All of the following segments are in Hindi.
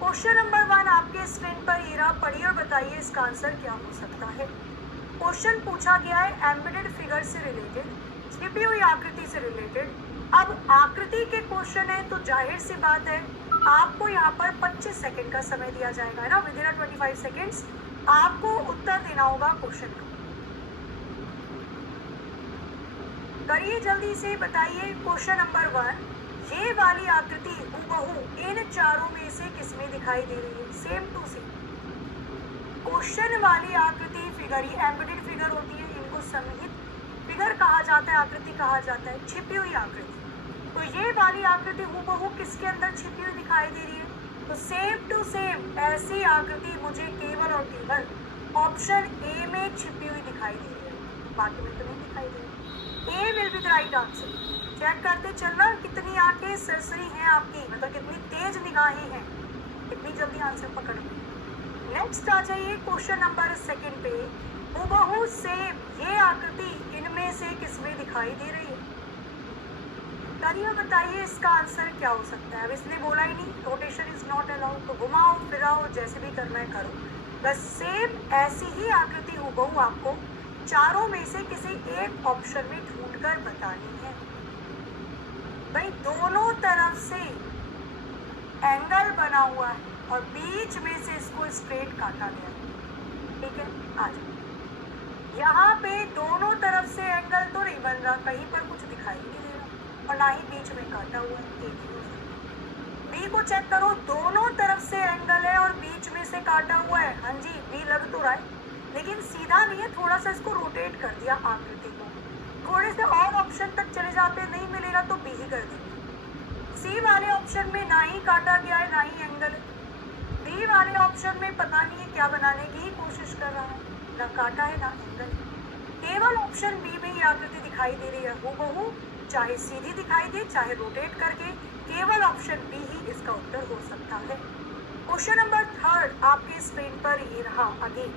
क्वेश्चन नंबर 1 आपके स्क्रीन पर ये रहा, पढ़िए और बताइए इसका आंसर क्या हो सकता है। क्वेश्चन पूछा गया है एम्बेडेड फिगर से रिलेटेड, छिपी हुई आकृति से रिलेटेड। अब आकृति के क्वेश्चन है तो जाहिर सी बात है आपको यहाँ पर 25 सेकंड का समय दिया जाएगा, है ना। विद इन 25 सेकंड्स आपको उत्तर देना होगा क्वेश्चन का। करिए जल्दी से, बताइए क्वेश्चन नंबर 1, ये वाली आकृति हूबहू इन चारों में से किसमें दिखाई दे रही है। सेम टू सेम क्वेश्चन वाली आकृति फिगर, ये एम्बेडेड फिगर होती है, इनको सन्निहित फिगर कहा जाता है, आकृति कहा जाता है, छिपी हुई आकृति। तो ये वाली आकृति हूबहू किसके अंदर छिपी हुई दिखाई दे रही है। तो सेम टू सेम ऐसी आकृति मुझे केवल और केवल ऑप्शन ए में छिपी हुई दिखाई दे रही है, बाकी में तो नहीं दिखाई दे रही। A will be the right answer. Check करते चलना कितनी आंखें सरसरी हैं आपकी, मतलब कितनी तेज निगाहें हैं, कितनी जल्दी आंसर पकड़ ली। नेक्स्ट आ जाइए क्वेश्चन नंबर 2 पे, हूबहू सेम ये आकृति इनमें से किसमें दिखाई दे रही है। करिए बताइए इसका आंसर क्या हो सकता है। अब इसने बोला ही नहीं रोटेशन इज नॉट अलाउड, तो घुमाओ फिराओ जैसे भी करना है करो, बस सेम ऐसी ही आकृति हूबहू आपको चारों में से किसी एक ऑप्शन में ढूंढकर बतानी है। भाई दोनों तरफ से एंगल बना हुआ है और बीच में से इसको स्ट्रेट काटा गया, ठीक है। आ जाओ, यहाँ पे दोनों तरफ से एंगल तो नहीं बन रहा, कहीं पर कुछ दिखाई नहीं दे रहा और ना ही बीच में काटा हुआ है। बी को चेक करो, दोनों तरफ से एंगल है और बीच में से काटा हुआ है। हाँ जी, बी लग तो रहा है लेकिन सीधा नहीं है, थोड़ा सा इसको रोटेट कर दिया आकृति को, थोड़े से और ऑप्शन तक चले जाते, नहीं मिलेगा तो बी ही कर देंगे। सी वाले ऑप्शन में ना ही काटा गया है ना ही एंगल है। डी वाले ऑप्शन में पता नहीं है क्या बनाने की ही कोशिश कर रहा है, ना काटा है ना एंगल। केवल ऑप्शन बी में ही आकृति दिखाई दे रही है हूबहू, चाहे सीधी दिखाई दे चाहे रोटेट करके, केवल ऑप्शन बी ही इसका उत्तर हो सकता है। क्वेश्चन नंबर 3 आपके स्क्रीन पर ये रहा। अगेन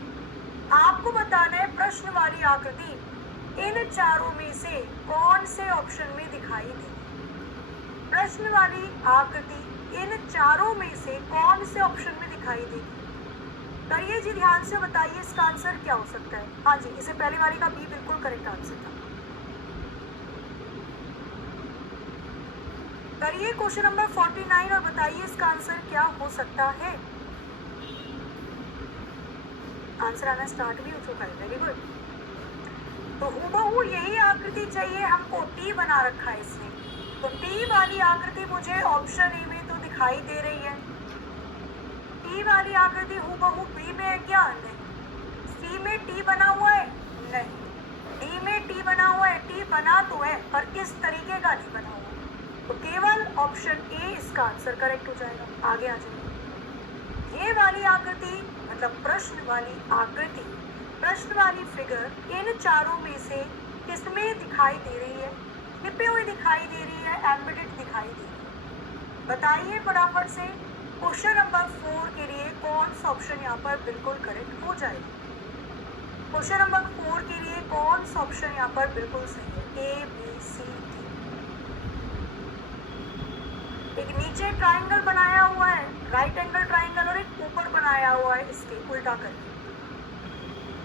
आपको बताना है प्रश्न वाली आकृति इन चारों में से कौन से ऑप्शन में दिखाई देगी। प्रश्न वाली आकृति इन चारों में से कौन से ऑप्शन में दिखाई देगी। करिए जी, ध्यान से बताइए इसका आंसर क्या हो सकता है। हाँ जी, इसे पहले वाली का बी बिल्कुल करेक्ट आंसर था। करिए क्वेश्चन नंबर 49 और बताइए इसका आंसर क्या हो सकता है। आंसर आना स्टार्ट भी हो चुका है, वेरी गुड। तो हूबहू यही आकृति चाहिए हमको, टी बना रखा है इसने, तो टी वाली आकृति मुझे ऑप्शन ए में तो दिखाई दे रही है। टी वाली आकृति हूबहू बी में है क्या? नहीं। सी में टी बना हुआ है? नहीं। डी में टी बना हुआ है? टी बना तो है पर इस तरीके का नहीं बना हुआ, तो केवल ऑप्शन ए इसका आंसर करेक्ट हो जाएगा। आगे आ जाइए। ये वाली आकृति मतलब प्रश्न वाली आकृति, प्रश्न वाली फिगर इन चारों में से किसमें दिखाई दे रही है? छिपी हुई दिखाई दे रही है, एम्बेडेड दिखाई दे रही है। बताइए फटाफट से क्वेश्चन नंबर 4 के लिए कौन सा ऑप्शन यहाँ पर बिल्कुल करेक्ट हो जाएगा। क्वेश्चन नंबर 4 के लिए कौन सा ऑप्शन यहाँ पर बिल्कुल सही है? ए, बी, सी, डी। एक नीचे ट्राइंगल बनाया हुआ है, राइट एंगल ट्राइंगल, और एक ऊपर बनाया हुआ है इसके उल्टा करके।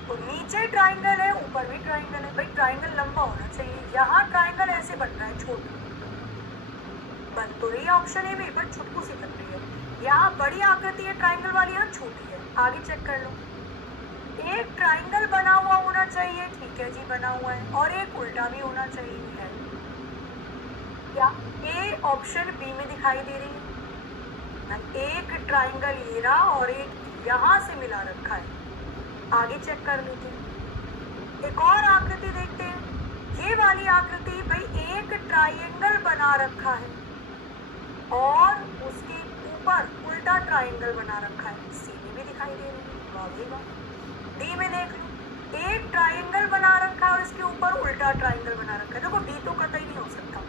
तो नीचे ट्राइंगल है, ऊपर भी ट्राइंगल है। भाई ट्राइंगल लंबा होना चाहिए, यहाँ ट्राइंगल ऐसे बन रहा है छोटा, बन तो रही है ऑप्शन ए में पर छुटकू सी बन रही है। यहाँ बड़ी आकृति है ट्राइंगल वाली, यहाँ छोटी है। आगे चेक कर लो, एक ट्राइंगल बना हुआ होना चाहिए, ठीक है जी बना हुआ है, और एक उल्टा भी होना चाहिए है। क्या ए ऑप्शन बी में दिखाई दे रही है? एक ट्राइंगल ये रहा और एक यहाँ से मिला रखा है। आगे चेक कर लेते हैं, एक और आकृति देखते हैं। ये वाली आकृति भाई एक ट्राइंगल बना रखा है और उसके ऊपर उल्टा ट्राइंगल बना रखा है। सी में भी दिखाई दे रही है, वाह भाई वाह। डी में देख लो, एक ट्राइंगल बना रखा है और इसके ऊपर उल्टा ट्राइंगल बना रखा है। देखो डी तो कतई नहीं हो सकता,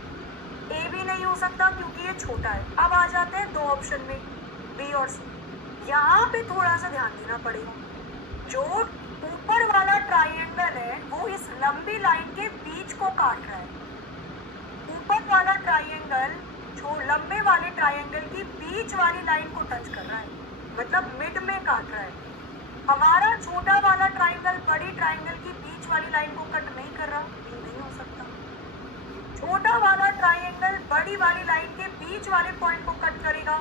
ए भी नहीं हो सकता क्योंकि ये छोटा है। अब आ जाते हैं दो ऑप्शन में, बी और सी। यहाँ पे थोड़ा सा ध्यान देना पड़ेगा, जो ऊपर वाला ट्राइंगल है वो इस लंबी लाइन के बीच को काट रहा है। ऊपर वाला ट्राइंगल जो लंबे वाले ट्राइंगल की बीच वाली लाइन को टच कर रहा है। मतलब मिड में काट रहा है। हमारा छोटा वाला ट्राइंगल बड़ी ट्राइंगल की बीच वाली लाइन को कट नहीं कर रहा, ये नहीं हो सकता। छोटा वाला ट्राइंगल बड़ी वाली लाइन के बीच वाले पॉइंट को कट करेगा,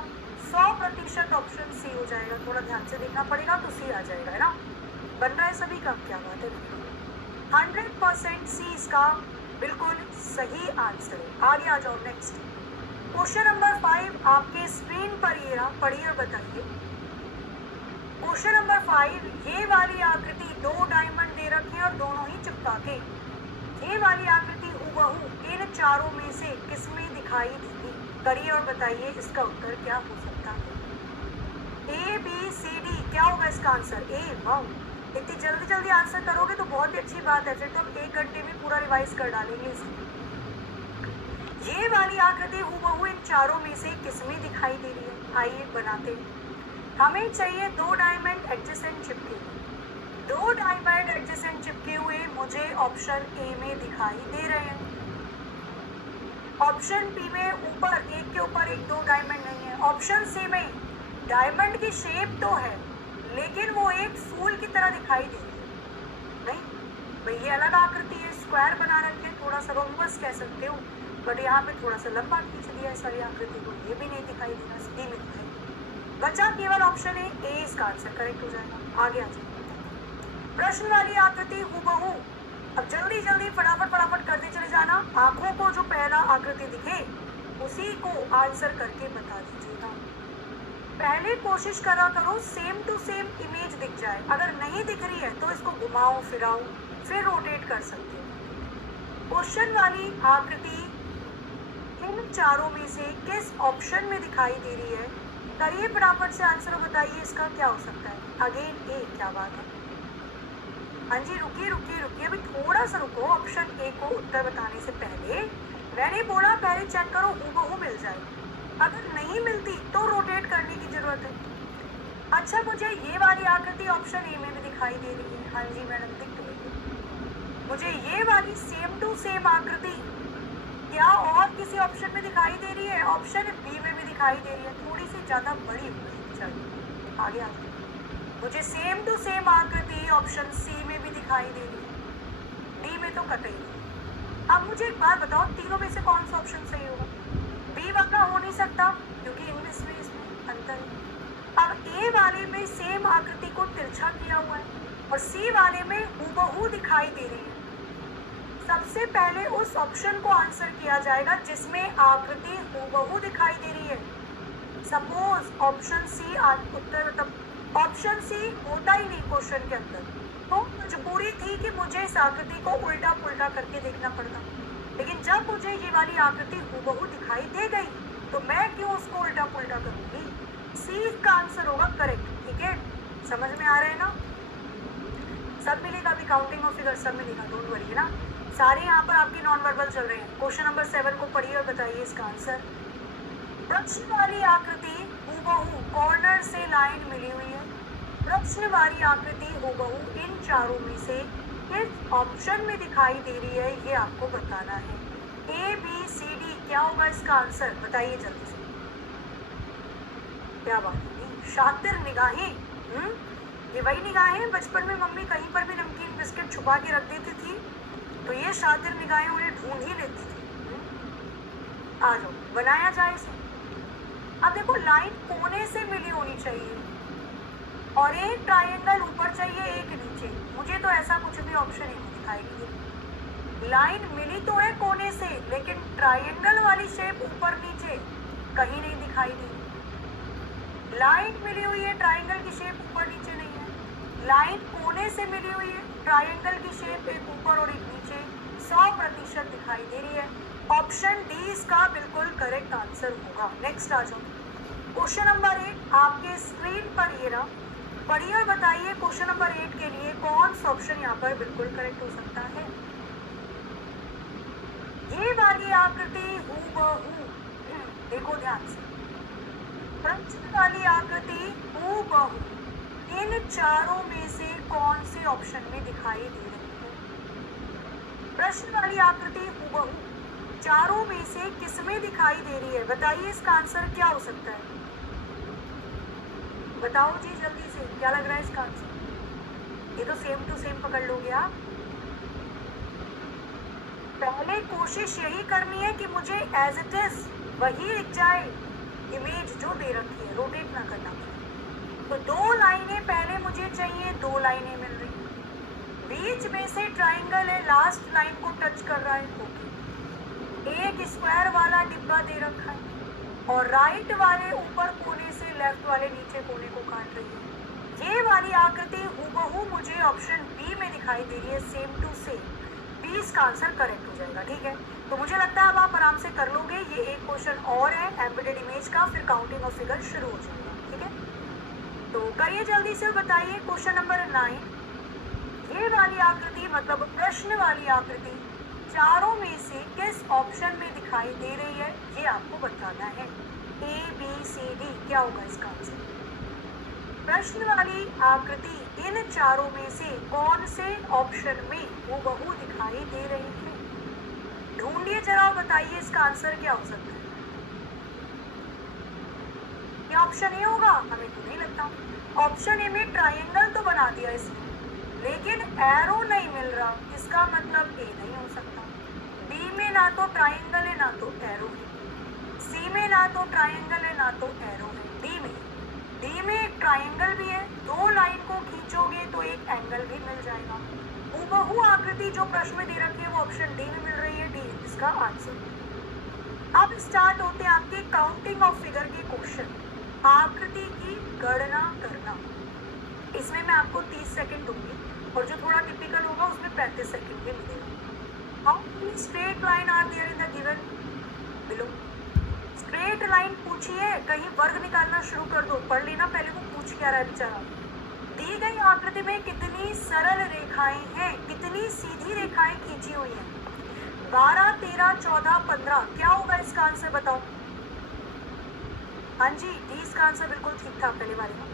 100% ऑप्शन सी हो जाएगा। थोड़ा ध्यान से देखना पड़ेगा तो सी आ जाएगा, है ना। बन रहा है सभी का, क्या बात है। 100% सी इसका बिल्कुल सही आंसर है। आगे आ जाओ, नेक्स्ट क्वेश्चन नंबर 5 आपके स्क्रीन पर ये रहा, पढ़िए और बताइए। क्वेश्चन नंबर 5, ये वाली आकृति 2 डायमंड दे रखे और दोनों ही चिपका के, ये वाली आकृति हूबहू इन चारों में से किसमें दिखाई देगी? करिए और बताइए इसका उत्तर क्या हो सकता है। ए बी सी डी, क्या होगा इसका आंसर? ए। वाओ, इतनी जल्दी जल्दी आंसर करोगे तो बहुत ही अच्छी बात है, फिर तो हम 1 घंटे में पूरा रिवाइज कर डालेंगे इसे। ये वाली आकृति हूबहू इन चारों में से किसमें दिखाई दे रही है? आइए बनाते हैं। हमें चाहिए 2 डायमंड एडजेसेंट चिपके हुए। 2 डायमंड एडजेसेंट चिपके हुए मुझे ऑप्शन ए में दिखाई दे रहे हैं। ऑप्शन बी में ऊपर एक के ऊपर एक 2 डायमंड नहीं है। ऑप्शन सी में डायमंड की शेप तो है लेकिन वो एक फूल की तरह दिखाई दे रही है। नहीं भाई, ये अलग आकृति है, स्क्वायर बना रखे, थोड़ा सा रोम्बस कह सकते हो, बट यहाँ पे थोड़ा सा लंबा खींच दिया इस वाली आकृति को, ये भी नहीं दिखाई दे रहा, डी में दिखाई। बचा केवल ऑप्शन है ए, इसका आंसर करेक्ट हो जाएगा। आगे आ जाए। प्रश्न वाली आकृति हूबहू, अब जल्दी जल्दी फटाफट फटाफट करते चले जाना। आंखों को जो पहला आकृति दिखे उसी को आंसर करके बता दीजिएगा। पहले कोशिश करा करो सेम टू सेम इमेज दिख जाए, अगर नहीं दिख रही है तो इसको घुमाओ फिराओ फिर रोटेट कर सकते हो। क्वेश्चन वाली आकृति इन चारों में से किस ऑप्शन में दिखाई दे रही है? करिए फटाफट से आंसर बताइए इसका क्या हो सकता है। अगेन ए, क्या बात है। हाँ जी, रुकिए रुकिए रुकिए, अभी थोड़ा सा रुको। ऑप्शन ए को उत्तर बताने से पहले मैंने बोला पहले चेक करो हूबहू मिल जाए, अगर नहीं मिलती तो रोटेट करने की जरूरत है। अच्छा, मुझे ये वाली आकृति ऑप्शन ए में भी दिखाई दे रही है। हाँ जी मैडम, दिख रही है मुझे ये वाली सेम टू सेम आकृति क्या और किसी ऑप्शन में दिखाई दे रही है? ऑप्शन बी में भी दिखाई दे रही है, थोड़ी सी ज्यादा बड़ी हो गई। चलिए आगे आगे। मुझे सेम टू सेम आकृति ऑप्शन सी में भी दिखाई दे रही है, डी में तो कतई नहीं। अब मुझे एक बात बताओ, तीनों में से कौन सा ऑप्शन सही होगा? बी वाला हो नहीं सकता क्योंकि इंग्लिश में इसमें अंतर है। अब ए वाले में सेम आकृति को तिरछा किया हुआ है और सी वाले में हूबहू दिखाई दे रही है। सबसे पहले उस ऑप्शन को आंसर किया जाएगा जिसमें आकृति हूबहू दिखाई दे रही है। सपोज ऑप्शन सी उत्तर, मतलब ऑप्शन सी होता ही नहीं क्वेश्चन के अंदर, तो मजबूरी थी कि मुझे इस आकृति को उल्टा पुल्टा करके देखना पड़ता। लेकिन जब मुझे ये वाली आकृति हूबहू दिखाई दे गई तो मैं क्यों उसको उल्टा पुल्टा करूंगी? सी का आंसर होगा करेक्ट। ठीक है, समझ में आ रहा है ना? सब मिलेगा, अभी काउंटिंग ऑफ फिगर सब मिलेगा, डोंट वरी, है ना। सारे यहाँ पर आपके नॉन वर्बल चल रहे हैं। क्वेश्चन नंबर 7 को पढ़िए और बताइए इसका आंसर। प्रश्न वाली आकृति हूबहू कॉर्नर से लाइन मिली हुई है। प्रश्न वाली आकृति हूबहू इन चारों में से किस ऑप्शन में दिखाई दे रही है, ये आपको बताना है। ए बी सी डी, क्या होगा इसका आंसर? बताइए जल्दी से। क्या बात है, शातिर निगाहें। ये वही निगाहें बचपन में मम्मी कहीं पर भी नमकीन बिस्किट छुपा के रख देती थी तो ये शातिर निगाहें उन्हें ढूंढ ही लेती थी। आ जाओ, बनाया जाए इसे। अब देखो, लाइन कोने से मिली होनी चाहिए और एक ट्रायंगल ऊपर चाहिए एक नीचे। मुझे तो ऐसा कुछ भी ऑप्शन ही नहीं दिखाई दी। लाइन मिली तो है कोने से लेकिन ट्रायंगल वाली शेप ऊपर नीचे कहीं नहीं दिखाई दी। लाइन मिली हुई है, ट्रायंगल की शेप ऊपर नीचे नहीं है। लाइन कोने से मिली हुई है, ट्रायंगल की शेप एक ऊपर और एक नीचे 100% दिखाई दे रही है। ऑप्शन डी इसका बिल्कुल करेक्ट आंसर होगा। नेक्स्ट आ जाओ। क्वेश्चन नंबर 8 आपके स्क्रीन पर ये रहा, पढ़िए और बताइए क्वेश्चन नंबर 8 के लिए कौन सा ऑप्शन यहाँ पर बिल्कुल करेक्ट हो सकता है। ये वाली आकृति हूबहू, देखो ध्यान से, प्रश्न वाली आकृति हूबहू इन चारों में से कौन से ऑप्शन में दिखाई दे रही है? प्रश्न वाली आकृति हूबहू चारों में से किसमें दिखाई दे रही है? बताइए इसका आंसर क्या हो सकता है। बताओ जी जल्दी से, क्या लग रहा है इसका आंसर? ये तो सेम टू सेम पकड़ लोगे आप। पहले कोशिश यही करनी है कि मुझे एज इट इज वही दिख जाए, इमेज जो दे रखी है, रोटेट ना करना पड़े। तो 2 लाइनें पहले मुझे चाहिए, 2 लाइनें मिल रही, बीच में से ट्राइंगल है, लास्ट लाइन को टच कर रहा है, ओके। एक स्क्वायर वाला डिब्बा दे रखा है और राइट वाले ऊपर कोने से लेफ्ट वाले नीचे कोने को काट रही है। ये वाली आकृति हूबहू मुझे ऑप्शन बी में दिखाई दे रही है, सेम टू सेम। बी इसका आंसर करेक्ट हो जाएगा, ठीक है। तो मुझे लगता है अब आप आराम से कर लोगे। ये एक क्वेश्चन और है एम्बेडेड इमेज का, फिर काउंटिंग ऑफ फिगर शुरू हो जाएगा, ठीक है। तो करिए जल्दी से, बताइए क्वेश्चन नंबर 9। ये वाली आकृति मतलब प्रश्न वाली आकृति चारों में से किस ऑप्शन में दिखाई दे रही है, ये आपको बताना है। ए बी सी डी, क्या होगा इसका आंसर? प्रश्न वाली आकृति इन चारों में से कौन से ऑप्शन में हूबहू दिखाई दे रही है? ढूंढिए जरा, बताइए इसका आंसर क्या हो सकता है। क्या ऑप्शन ए होगा? हमें तो नहीं लगता। ऑप्शन ए में ट्राइंगल तो बना दिया इसने, लेकिन एरो नहीं मिल रहा, इसका मतलब ए नहीं हो सकता। बी में ना तो ट्राइंगल है ना तो एरो है, सी में ना तो ट्राइंगल है ना तो एरो है, डी में एक ट्राइंगल भी है, 2 लाइन को खींचोगे तो एक एंगल भी मिल जाएगा। हूबहू आकृति जो प्रश्न में दे रखी है वो ऑप्शन डी में मिल रही है, डी इसका आंसर। अब स्टार्ट होते हैं आपके काउंटिंग ऑफ फिगर के क्वेश्चन, आकृति की गणना करना। इसमें मैं आपको 30 सेकंड दूंगी और जो थोड़ा टिपिकल होगा उसमें 35 सेकंड भी मिलेगा। How many straight line are there in the given below? Straight line पूछिए, कहीं वर्ग निकालना शुरू कर दो, पढ़ लेना पहले वो पूछ क्या रहा है बेचारा। दी गई आकृति में कितनी सरल रेखाएं हैं, कितनी सीधी रेखाएं खींची हुई हैं? 12, 13, 14, 15, क्या होगा इसका आंसर बताओ? हाँ जी, डी इसका आंसर बिल्कुल ठीक था पहले वाले में।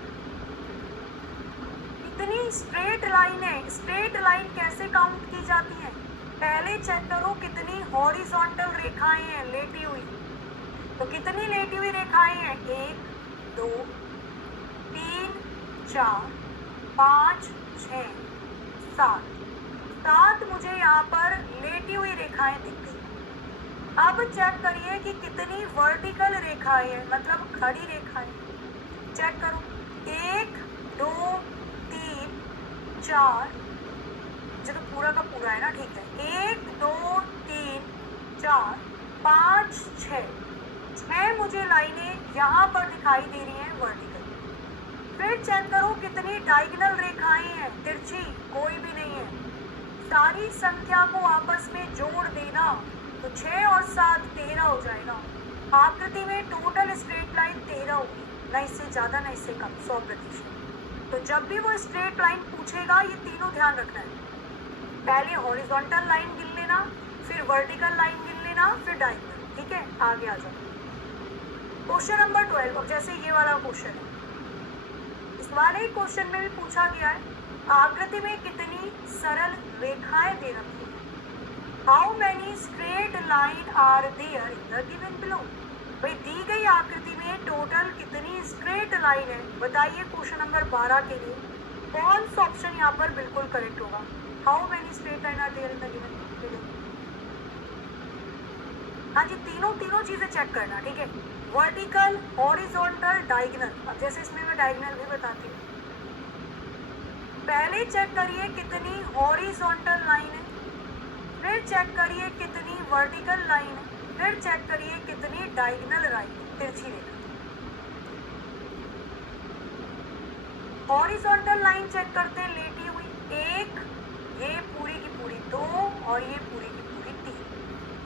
कितनी स्ट्रेट लाइन है, स्ट्रेट लाइन कैसे काउंट की जाती है? पहले चेक करो कितनी हॉरिजॉन्टल रेखाएं हैं लेटी हुई। तो कितनी लेटी हुई रेखाएं हैं? 1, 2, 3, 4, 5, 6, 7। 7 मुझे यहाँ पर लेटी हुई रेखाएं दिख गई। अब चेक करिए कि कितनी वर्टिकल रेखाएं हैं, मतलब खड़ी रेखाएं। चेक करो, 1, 2, 3, 4, चलो पूरा का पूरा है ना, ठीक है। 1, 2, 3, 4, 5, 6 मुझे लाइनें यहाँ पर दिखाई दे रही हैं वर्टिकल। फिर चेक करो कितनी डायगोनल रेखाएं हैं, तिरछी कोई भी नहीं है। सारी संख्या को आपस में जोड़ देना तो 6 और 7 13 हो जाएगा। आकृति में टोटल स्ट्रेट लाइन 13 होगी, ना इससे ज्यादा ना इससे कम, 100%। तो जब भी वो स्ट्रेट लाइन पूछेगा ये तीनों ध्यान रखना है। पहले हॉरिजॉन्टल लाइन गिन लेना, फिर वर्टिकल लाइन गिन लेना, फिर डायगोनल, ठीक है। आगे आ जाओ क्वेश्चन नंबर 12। अब जैसे ये वाला क्वेश्चन है, इस वाले क्वेश्चन में भी पूछा गया है आकृति में कितनी सरल रेखाएं दे रखी है। How many straight line are there in the given below? भाई दी गई आकृति में टोटल कितनी स्ट्रेट लाइन है, बताइए। क्वेश्चन नंबर 12 के लिए कौन सा ऑप्शन यहाँ पर बिल्कुल करेक्ट होगा? How many straight line are there in the given below? हाँ जी, तीनों चीजें चेक करना, ठीक है। Vertical, horizontal, diagonal. अब जैसे इसमें मैं डायगोनल भी बताती हूँ। पहले चेक करिए कितनी हॉरिजॉन्टल लाइन है, फिर चेक करिए कितनी वर्टिकल लाइन है, फिर चेक करिए कितनी डायगोनल लाइन, तिरछी रेखा। हॉरिजॉन्टल लाइन चेक करते हैं लेटी हुई, 1, ये पूरी की पूरी 2 और ये पूरी की पूरी 3।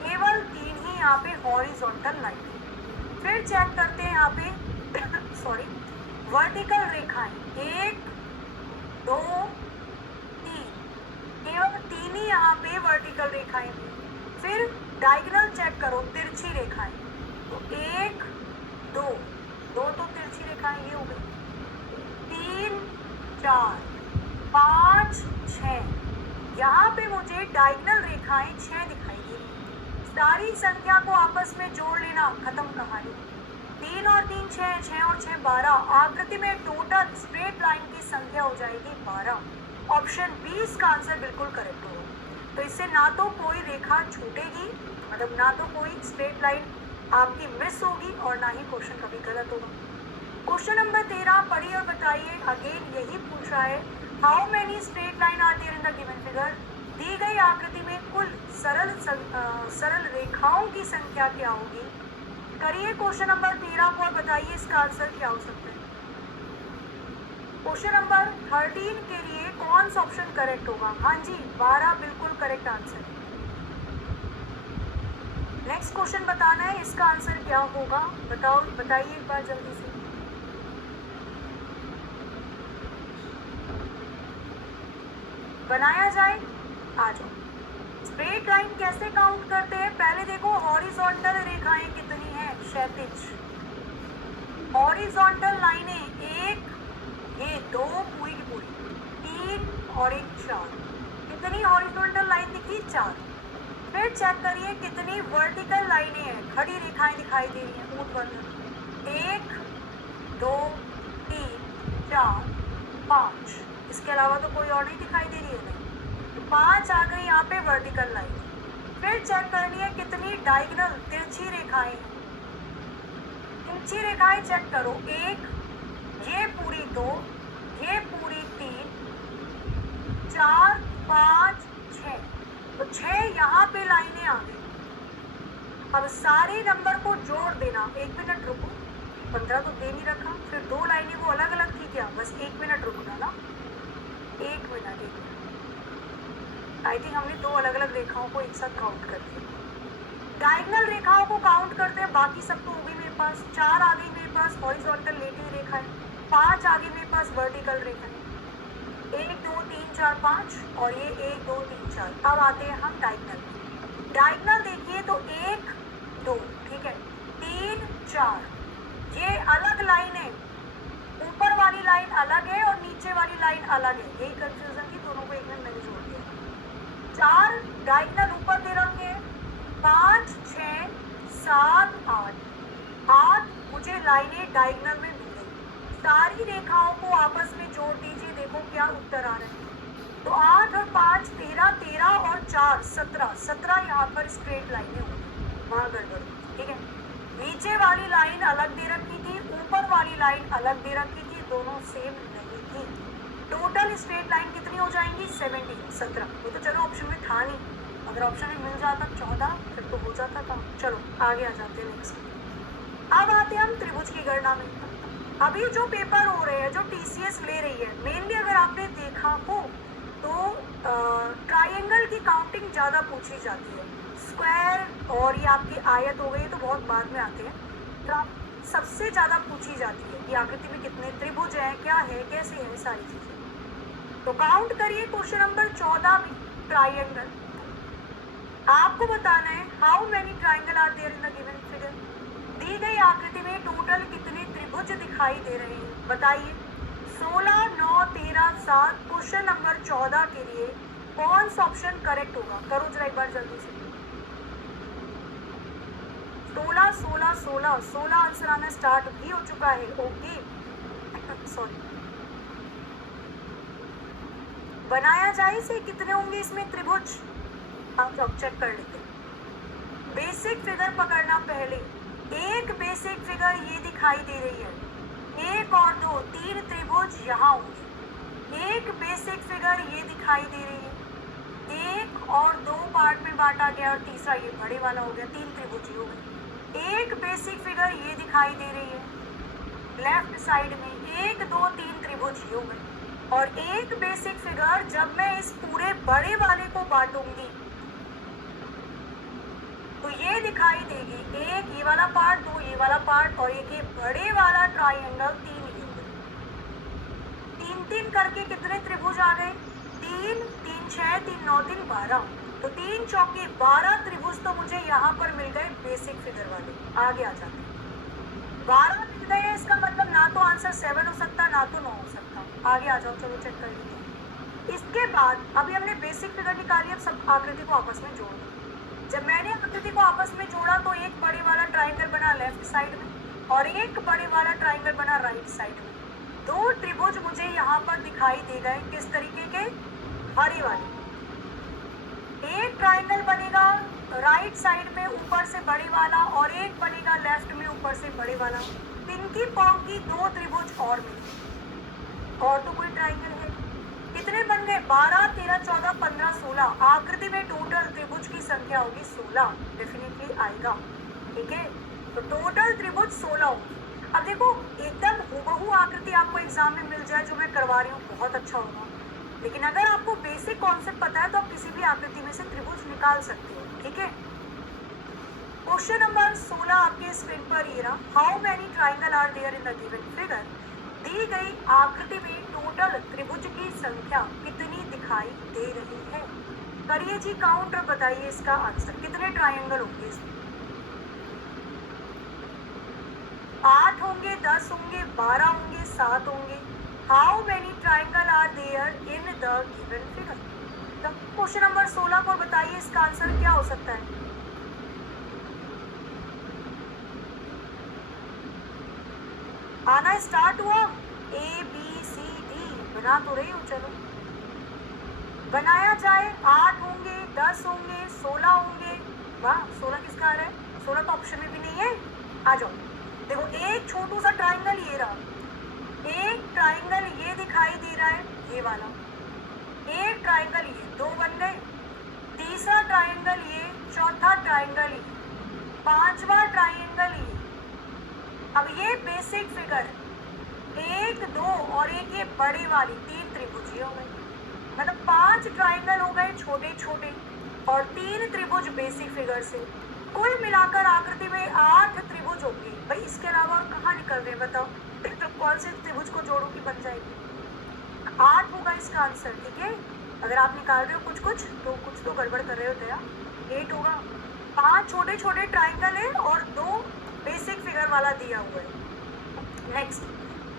केवल 3 ही यहाँ पे हॉरिजॉन्टल लाइन है। फिर चेक करते हैं यहाँ पे सॉरी वर्टिकल रेखाएं, 1, 2, 3, केवल 3 ही यहाँ पे वर्टिकल रेखाएं थी। फिर डायगोनल चेक करो, तिरछी रेखाएं, तो 1, 2 तो तिरछी रेखाएं ये हो गई, 3, 4, 5, 6। यहाँ पे मुझे डायगोनल रेखाएं 6 दिखाई दे रही। सारी संख्या को आपस में जोड़ लेना, खत्म कहानी। 3 और 3 6, 6 और 6 12। आकृति में टोटल स्ट्रेट लाइन की संख्या हो जाएगी 12। ऑप्शन बी इसका आंसर बिल्कुल करेक्ट होगा। तो इससे ना तो कोई रेखा छूटेगी, मतलब ना तो कोई स्ट्रेट लाइन आपकी मिस होगी और ना ही क्वेश्चन कभी गलत होगा। क्वेश्चन नंबर 13 पढ़िए और बताइए। अगेन यही पूछ रहा है, how many straight line are there in the given figure. दी गई आकृति में कुल सरल रेखाओं की संख्या क्या होगी। करिए क्वेश्चन नंबर 13 को और बताइए इसका आंसर क्या हो सकता है। क्वेश्चन नंबर 13 के लिए कौन सा ऑप्शन करेक्ट होगा। हाँ जी, 12 बिल्कुल करेक्ट आंसर है। नेक्स्ट क्वेश्चन बताना है, इसका आंसर क्या होगा बताइए एक बार जल्दी से। बनाया जाए, आ जाओ। स्ट्रेट लाइन कैसे काउंट करते हैं, पहले देखो हॉरिजॉन्टल रेखाएं कितनी है, क्षैतिज। हॉरिजॉन्टल लाइनें 1, ये 2 पूरी की पूरी, 3 और 1 4। कितनी हॉरिजॉन्टल लाइन दिखी, 4। फिर चेक करिए कितनी वर्टिकल लाइनें हैं, खड़ी रेखाएं दिखाई दे रही हैं ऊर्ध्वाधर। 1 2 3 4 5। इसके अलावा तो कोई और नहीं दिखाई दे रही है, नहीं। 5 आ गई यहाँ पे वर्टिकल लाइन। फिर चेक करनी है कितनी डायगोनल तिरछी रेखाएं हैं। तिरछी रेखाएं चेक करो, 1, ये पूरी 2, ये पूरी 3 4 5 6। तो 6 यहाँ पे लाइनें आ गई। अब सारे नंबर को जोड़ देना। 1 मिनट रुको, 15 तो दे नहीं रखा, फिर 2 लाइनें वो अलग अलग थी क्या, बस 1 मिनट रुकना ना, 1 मिनट। आई थिंक हमने 2 अलग अलग रेखाओं को एक साथ काउंट कर दिया। डायगोनल रेखाओं को काउंट करते हैं, बाकी सब तो होगी मेरे पास। 4 आ गई मेरे पास हॉरिजॉन्टल लेटी रेखा है, 5 आ गई मेरे पास वर्टिकल रेखा है। 1 2 3 4 5 और ये 1 2 3 4। अब आते हैं हम डायगोनल। डायगोनल देखिए तो 1 2, ठीक है, 3 4, ये अलग लाइन है। ऊपर वाली लाइन अलग है और नीचे वाली लाइन अलग है, यही कंफ्यूजन थी, दोनों को एक में मैंने जोड़ दिया। 4 डायगोनल ऊपर दे रखे हैं, 5 6 7 8 मुझे लाइनें डायगोनल में मिल गई। सारी रेखाओं को आपस में जोड़ दीजिए, देखो क्या उत्तर आ रहा है। तो 8 और 5 13, 13 और 4 17, 17 यहाँ पर स्ट्रेट लाइनें होंगी, वहाँ गड़बड़, ठीक है। नीचे वाली लाइन अलग दे रखी थी, ऊपर वाली लाइन अलग दे रखी थी, दोनों सेम नहीं थी। टोटल स्ट्रेट लाइन कितनी हो जाएंगी, 17। वो तो चलो ऑप्शन में था नहीं, अगर ऑप्शन में मिल जाता 14 फिर तो हो जाता काम। चलो आगे आ जाते हैं नेक्स्ट। अब आते हैं हम त्रिभुज की गणना में। अभी जो पेपर हो रहे हैं, जो TCS ले रही है, मेनली अगर आपने देखा हो तो ट्राइंगल की काउंटिंग ज़्यादा पूछी जाती है। स्क्वायर और ये आपके आयत हो गए तो बहुत बाद में आते हैं। तो सबसे ज़्यादा पूछी जाती है कि आकृति में कितने त्रिभुज हैं, क्या है, कैसे है, सारी चीज़ें। तो काउंट करिए क्वेश्चन नंबर 14 में ट्राइंगल। आपको बताना है how many triangle are there in the given figure. दी गई आकृति में टोटल कितने त्रिभुज दिखाई दे रहे हैं, बताइए। 16 9 13 7। क्वेश्चन नंबर 14 के लिए कौन सा ऑप्शन करेक्ट होगा, करो जरा एक बार जल्दी से। 16 16 16 16 आंसर आना स्टार्ट भी हो चुका है, ओके। सॉरी, बनाया जाए इसे, कितने होंगे इसमें त्रिभुज, आप अब चेक कर लेते हैं। बेसिक फिगर पकड़ना पहले। एक बेसिक फिगर ये दिखाई दे रही है, 1 और 2 3 त्रिभुज यहाँ होंगे। एक बेसिक फिगर ये दिखाई दे रही है, 1 और 2 पार्ट में बांटा गया और तीसरा ये बड़े वाला हो गया, 3 त्रिभुज हो गए। एक बेसिक फिगर ये दिखाई दे रही है लेफ्ट साइड में, 1 2 3 त्रिभुज हो गए। और एक बेसिक फिगर जब मैं इस पूरे बड़े वाले को बांटूंगी तो ये दिखाई देगी, 1 ये वाला पार्ट, 2 ये वाला पार्ट और एक ये बड़े वाला ट्राइंगल, 3 ये हो गए। 3 3 करके कितने त्रिभुज आ गए, 3 3 6 3 9 3 12। तो 3 चौके 12 त्रिभुज तो मुझे यहाँ पर मिल गए बेसिक फिगर वाले। आगे आ जाते हैं, 12 मिल गए, इसका मतलब ना तो आंसर 7 हो सकता, ना तो 9 हो सकता। आगे आ जाओ, चलो चेक कर लेते हैं। इसके बाद अभी हमने बेसिक फिगर निकाली, अब सब आकृति को आपस में जोड़ दो। जब मैंने आकृति को आपस में जोड़ा तो एक बड़े वाला ट्राइंगल बना लेफ्ट साइड में, और एक बड़े वाला ट्राइंगल बना राइट साइड में। दो त्रिभुज मुझे यहाँ पर दिखाई दे गए, किस तरीके के, हरे वाले। एक ट्राइंगल बनेगा राइट साइड में ऊपर से बड़े वाला और एक बनेगा लेफ्ट में ऊपर से बड़े वाला। पिंकी पोंकी दो त्रिभुज और मिले, और तो कोई ट्राइंगल है। कितने बन गए, 12, 13, 14, 15, 16। आकृति में टोटल त्रिभुज की संख्या होगी 16, डेफिनेटली आएगा। ठीक है, तो टोटल त्रिभुज 16 होगी। अब देखो, एकदम हूबहू आकृति आपको एग्जाम में मिल जाए जो मैं करवा रही हूँ, बहुत अच्छा होगा। लेकिन अगर आपको बेसिक कॉन्सेप्ट पता है तो आप किसी भी आकृति में से त्रिभुज निकाल सकते हो। ठीक है, क्वेश्चन नंबर 16 आपके स्क्रीन पर ये रहा। How many triangle are there in the given figure. दी गई आकृति में टोटल त्रिभुज की संख्या कितनी दिखाई दे रही है। करिए जी काउंट और बताइए इसका आंसर, कितने ट्राइंगल होंगे इसमें। 8 होंगे, 10 होंगे, 12 होंगे, 7 होंगे। How many triangle are there in the given figure. तो क्वेश्चन नंबर 16 को बताइए इसका आंसर क्या हो सकता है। आना स्टार्ट हुआ, ए बी सी डी बना तो रही हूँ, चलो बनाया जाए। 8 होंगे, 10 होंगे, 16 होंगे। वाह, 16 किसका आ रहा है, 16 तो ऑप्शन में भी नहीं है। आ जाओ, देखो एक छोटू सा ट्राइंगल ये रहा, एक ट्राइंगल ये दिखाई दे रहा है, ये वाला। एक ट्राइंगल ये, दो बन गए। तीसरा ट्राइंगल ये, चौथा ट्राइंगल ये, पांचवा ट्राइंगल ये। अब ये बेसिक फिगर, 1, 2 और एक ये बड़े वाली, 3 त्रिभुज हो गए। मतलब 5 ट्राइंगल हो गए छोटे छोटे और 3 त्रिभुज बेसिक फिगर से। कुल मिलाकर आकृति में 8 त्रिभुज होंगे। भाई इसके अलावा और कहाँ निकल रहे हैं बताओ, तो कौन से त्रिभुज को जोड़ो कि बन जाएगी। 8 होगा इसका आंसर। ठीक है, अगर आप निकाल रहे हो कुछ कुछ तो गड़बड़ कर रहे हो दया। 8 होगा, 5 छोटे छोटे ट्राइंगल है और 2 बेसिक फिगर वाला दिया हुआ है। नेक्स्ट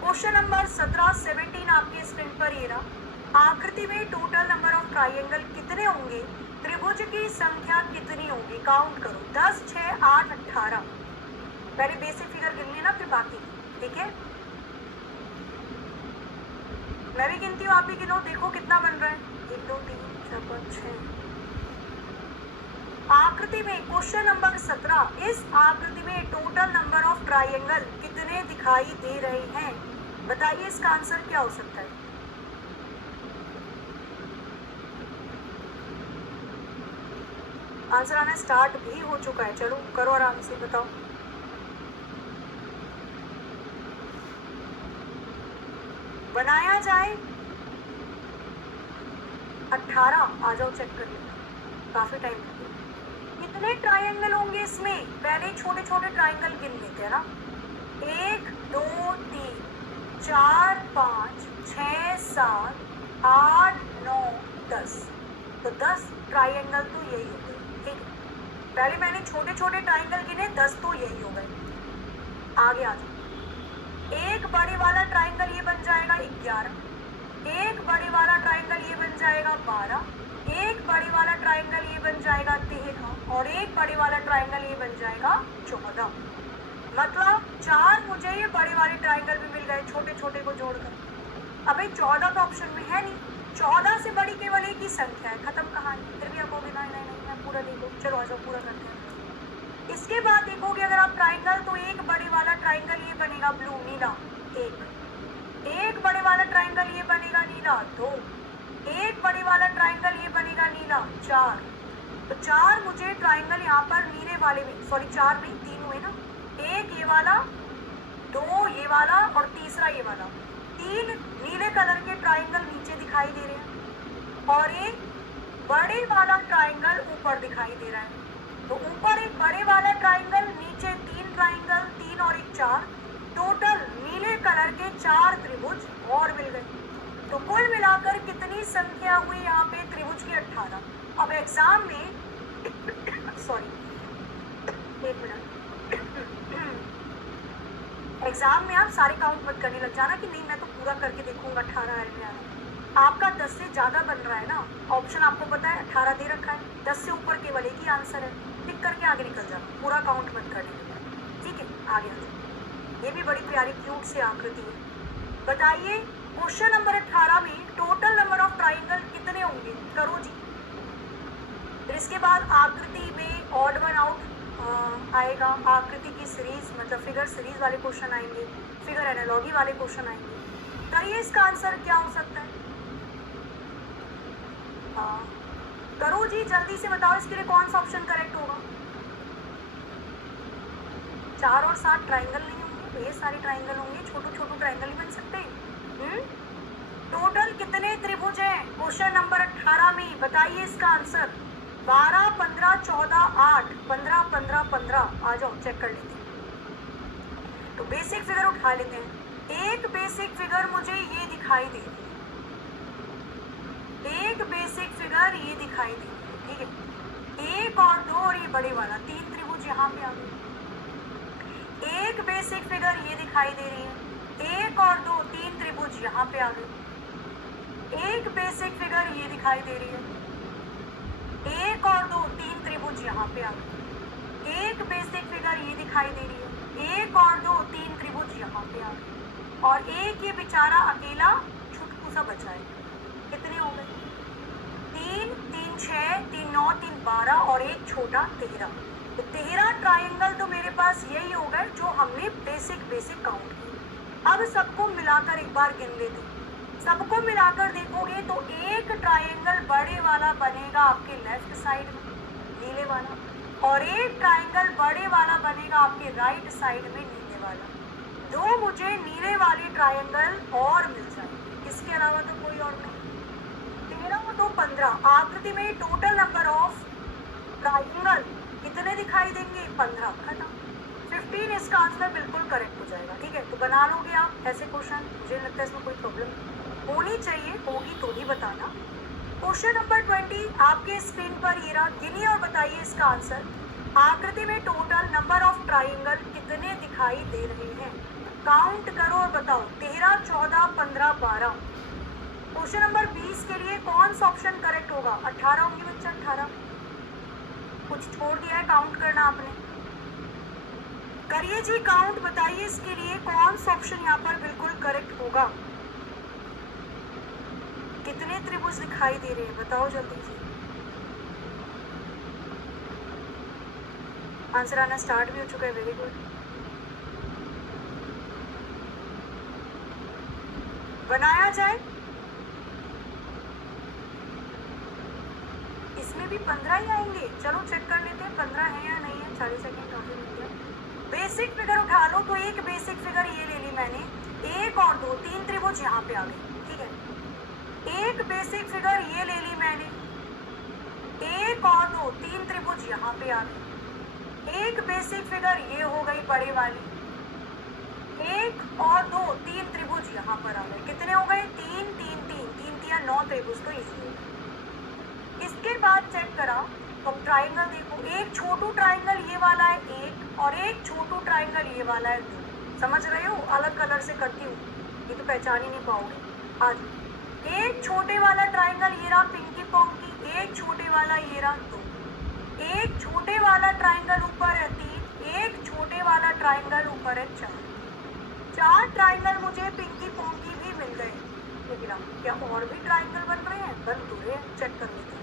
क्वेश्चन नंबर 17, 17 आपके स्क्रीन पर ये रहा। आकृति में टोटल नंबर ऑफ ट्राइंगल कितने होंगे, त्रिभुज की संख्या कितनी होगी, काउंट करो। 10, 6, 8, 18। पहले बेसिक फिगर गिन लेना फिर बाकी। ठीक है, मैं भी गिनती हूँ, आप भी गिनो, देखो कितना बन रहा है। 1, 2, 3, 4, 5, 6। आकृति में क्वेश्चन नंबर 17, इस आकृति में टोटल नंबर ऑफ ट्राइंगल कितने दिखाई दे रहे हैं, बताइए इसका आंसर क्या हो सकता है। आंसर आना स्टार्ट भी हो चुका है, चलो करो आराम से, बताओ। बनाया जाए 18। आ जाओ चेक कर लो, काफी टाइम लगेगा। कितने ट्राइंगल होंगे इसमें, पहले छोटे छोटे ट्राइंगल गिन लेते हैं ना। 1, 2, 3, 4, 5, 6, 7, 8, 9, 10। तो 10 ट्राइंगल तो यही हो गए। ठीक है, पहले मैंने छोटे छोटे ट्राइंगल गिने, 10 तो यही हो गए। आगे आ जाओ, एक बड़े वाला ट्राइंगल ये बन जाएगा 11, एक बड़े वाला ट्राइंगल ये बन जाएगा 12, एक बड़े वाला ट्राइंगल ये बन जाएगा 13 और एक बड़े वाला ट्राइंगल ये बन जाएगा 14। मतलब 4 मुझे ये बड़े वाले ट्राइंगल भी मिल गए छोटे छोटे को जोड़कर। अब 14 तो ऑप्शन में है नहीं, 14 से बड़ी केवल एक ही संख्या है, खत्म कहानी। फिर भी आप कहोगे नहीं नहीं नहीं, मैं पूरा देखो, चलो आ जाओ पूरा करते हैं। इसके बाद देखोगे अगर आप ट्राइंगल, तो एक बड़े वाला ट्राइंगल ये बनेगा ब्लू, नीला, एक बड़े वाला ट्राइंगल ये बनेगा नीला, 2, एक बड़े वाला ट्राइंगल ये बनेगा नीला, 4। तो 4 मुझे ट्राइंगल यहाँ पर नीले वाले में, सॉरी 4 नहीं 3 हुए ना, एक ये वाला, 2 ये वाला और तीसरा ये वाला। 3 नीले कलर के ट्राइंगल नीचे दिखाई दे रहे हैं और एक बड़े वाला ट्राइंगल ऊपर दिखाई दे रहा है। तो ऊपर एक बड़े वाला ट्राइंगल, नीचे 3 ट्राइंगल, 3 और 1 4। टोटल नीले कलर के 4 त्रिभुज और मिल गए। तो कुल मिलाकर कितनी संख्या हुई यहाँ पे त्रिभुज की, 18। अब एग्जाम में सॉरी 1 मिनट, एग्जाम में आप सारे काउंट मत करने लग जाना कि नहीं मैं तो पूरा करके देखूंगा 18 है में आना। आपका 10 से ज्यादा बन रहा है ना, ऑप्शन आपको पता है 18 दे रखा है, 10 से ऊपर केवल एक ही आंसर है, टिक करके आगे निकल जाना, पूरा काउंट मत करने लग जाना। ठीक है, आगे आ जाओ। ये भी बड़ी प्यारी क्यूट सी आकृति है। बताइए क्वेश्चन नंबर 18 में टोटल नंबर ऑफ ट्राइंगल कितने होंगे? करो जी। फिर इसके बाद आकृति में ऑड वन आउट आएगा, आकृति की सीरीज मतलब फिगर सीरीज वाले क्वेश्चन आएंगे, फिगर एनालॉजी वाले क्वेश्चन आएंगे। करिए इसका आंसर क्या हो सकता है? करो जी, जल्दी से बताओ इसके लिए कौन सा ऑप्शन करेक्ट होगा? 4 और 7 ट्राइंगल नहीं होंगे, तो ये सारे ट्राइंगल होंगे, छोटे छोटे ट्राइंगल ही बन सकते हैं। टोटल कितने त्रिभुज हैं क्वेश्चन नंबर 18 में? बताइए इसका आंसर। 12, 15, 14, 8, 15, 15, 15। आ जाओ चेक कर लेते हैं। तो बेसिक फिगर उठा लेते हैं। एक बेसिक फिगर मुझे ये दिखाई दे रही है, एक बेसिक फिगर ये दिखाई दे रही है, ठीक है। 1 और 2 और ये बड़े वाला 3 त्रिभुज यहाँ पे आ गए। एक बेसिक फिगर ये दिखाई दे रही है, 1 और 2 3 त्रिभुज यहाँ पे आ गए। एक बेसिक फिगर ये दिखाई दे रही है, 1 और 2 3 त्रिभुज यहाँ पे आ गए। एक बेसिक फिगर ये दिखाई दे रही है, 1 और 2 3 त्रिभुज यहाँ पे आ गए। और एक ये बेचारा अकेला छुटकू सा बचा है। कितने हो गए? 3, 3, 6, 3, 9, 3, 12 और एक छोटा 13। तो 13 ट्राइंगल तो मेरे पास यही हो गए जो हमने बेसिक काउंट किए। अब सबको मिलाकर एक बार गिन लेते हैं। सबको मिलाकर देखोगे तो एक ट्राइंगल बड़े वाला बनेगा आपके लेफ्ट साइड में, नीले वाला, और एक ट्राइंगल बड़े वाला बनेगा आपके राइट साइड में, नीले वाला। 2 मुझे नीले वाले ट्राइंगल और मिल जाएंगे, इसके अलावा तो कोई और नहीं। 13 और 2 15। आकृति में टोटल नंबर ऑफ ट्राइंगल कितने दिखाई देंगे? 15। खत्म। 15 इसका आंसर बिल्कुल करेक्ट हो जाएगा, ठीक है। तो बना लोगे आप ऐसे क्वेश्चन? मुझे लगता है इसमें कोई प्रॉब्लम होनी चाहिए, होगी तो ही बताना। क्वेश्चन नंबर 20 आपके स्क्रीन पर ये रहा। गिनिए और बताइए इसका आंसर। आकृति में टोटल नंबर ऑफ ट्राइंगल कितने दिखाई दे रहे हैं? काउंट करो और बताओ। 13, 14, 15, 12। क्वेश्चन नंबर 20 के लिए कौन सा ऑप्शन करेक्ट होगा? 18 होंगे बच्चा, 18। कुछ छोड़ दिया है काउंट करना आपने? करिए जी काउंट, बताइए इसके लिए कौन सा ऑप्शन यहाँ पर बिल्कुल करेक्ट होगा? कितने त्रिभुज दिखाई दे रहे हैं बताओ जल्दी से। आंसर आना स्टार्ट भी हो चुका है, वेरी गुड। बनाया जाए। इसमें भी 15 ही आएंगे। चलो चेक कर लेते हैं 15 है या नहीं है। 40 सेकेंड काफी मिल गया। बेसिक फिगर उठा लो। तो एक बेसिक फिगर ये ले ली मैंने, 1 और 2 3 त्रिभुज यहाँ पे आ गए, ठीक है। एक बेसिक फिगर ये ले ली मैंने, 1 और 2 3 त्रिभुज यहाँ पे आ गए। एक बेसिक फिगर ये हो गई बड़े वाली, 1 और 2 3 त्रिभुज यहाँ पर आ गए। कितने हो गए? 3, 3, 3, 3, 3, 9 त्रिभुज तो यही है। इसके बाद चेक करा तो ट्राइंगल देखो, एक छोटू ट्राइंगल ये वाला है 1 और एक छोटू ट्राइंगल ये वाला है 2। समझ रहे हो? अलग कलर से करती हूँ, ये तो पहचान ही नहीं पाओगे आज। एक छोटे वाला ट्राइंगल ये रहा पिंकी पोंकी, एक छोटे वाला ये रहा 2। एक छोटे वाला ट्राइंगल ऊपर है 3, एक छोटे वाला ट्राइंगल ऊपर है 4। 4 ट्राइंगल मुझे पिंकी पोंकी भी मिल गए। क्या और भी ट्राइंगल बन रहे हैं? बन तो रहे हैं, चेक कर लेते हैं।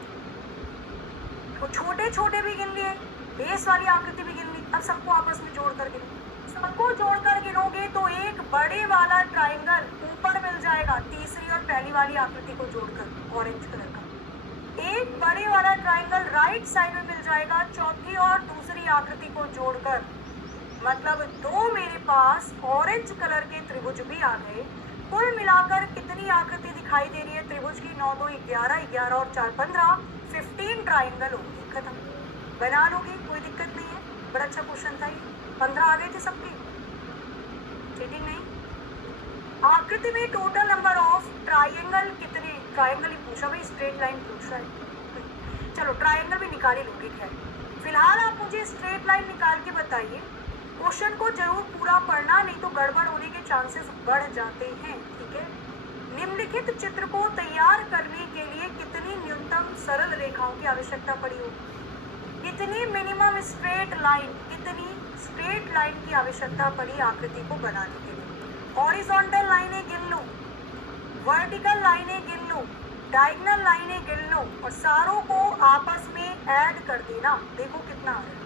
तो छोटे छोटे भी गिन लिए, बेस वाली आकृति भी गिन ली। अब सबको आपस में जोड़ कर गिनो। सबको जोड़कर गिनोगे तो एक बड़े वाला ट्राइंगल ऊपर मिल जाएगा, तीसरी और पहली वाली आकृति को जोड़कर, ऑरेंज कलर का। एक बड़े वाला ट्राइंगल राइट साइड में मिल जाएगा, चौथी और दूसरी आकृति को जोड़कर। मतलब 2 मेरे पास ऑरेंज कलर के त्रिभुज भी आ गए। कुल मिलाकर कितनी आकृति दिखाई दे रही है त्रिभुज की? 9, 2, 11, 11 और 4 15, 15 ट्राइंगल होंगे। खत्म। बना लोगे, कोई दिक्कत नहीं है। बड़ा अच्छा क्वेश्चन था ये। 15 आ गए थे सबके, चीटिंग नहीं। आकृति में टोटल नंबर ऑफ ट्राइंगल कितने? ट्राइंगल ही पूछा भाई, स्ट्रेट लाइन पूछ रहा है। चलो ट्राइंगल भी निकाल ही लोगे। खैर फिलहाल आप मुझे स्ट्रेट लाइन निकाल के बताइए। क्वेश्चन को जरूर पूरा पढ़ना, नहीं तो गड़बड़ होने के चांसेस बढ़ जाते हैं, ठीक है। निम्नलिखित चित्र को तैयार करने के लिए कितनी न्यूनतम सरल रेखाओं की आवश्यकता पड़ी होगी? कितनी मिनिमम स्ट्रेट लाइन, कितनी स्ट्रेट लाइन की आवश्यकता पड़ी आकृति को बनाने के लिए। हॉरिजॉन्टल लाइनें गिन लो, वर्टिकल लाइनें गिन लो, डायगोनल लाइनें गिन लो और सारों को आपस में ऐड कर देना। देखो कितना आ रहा है।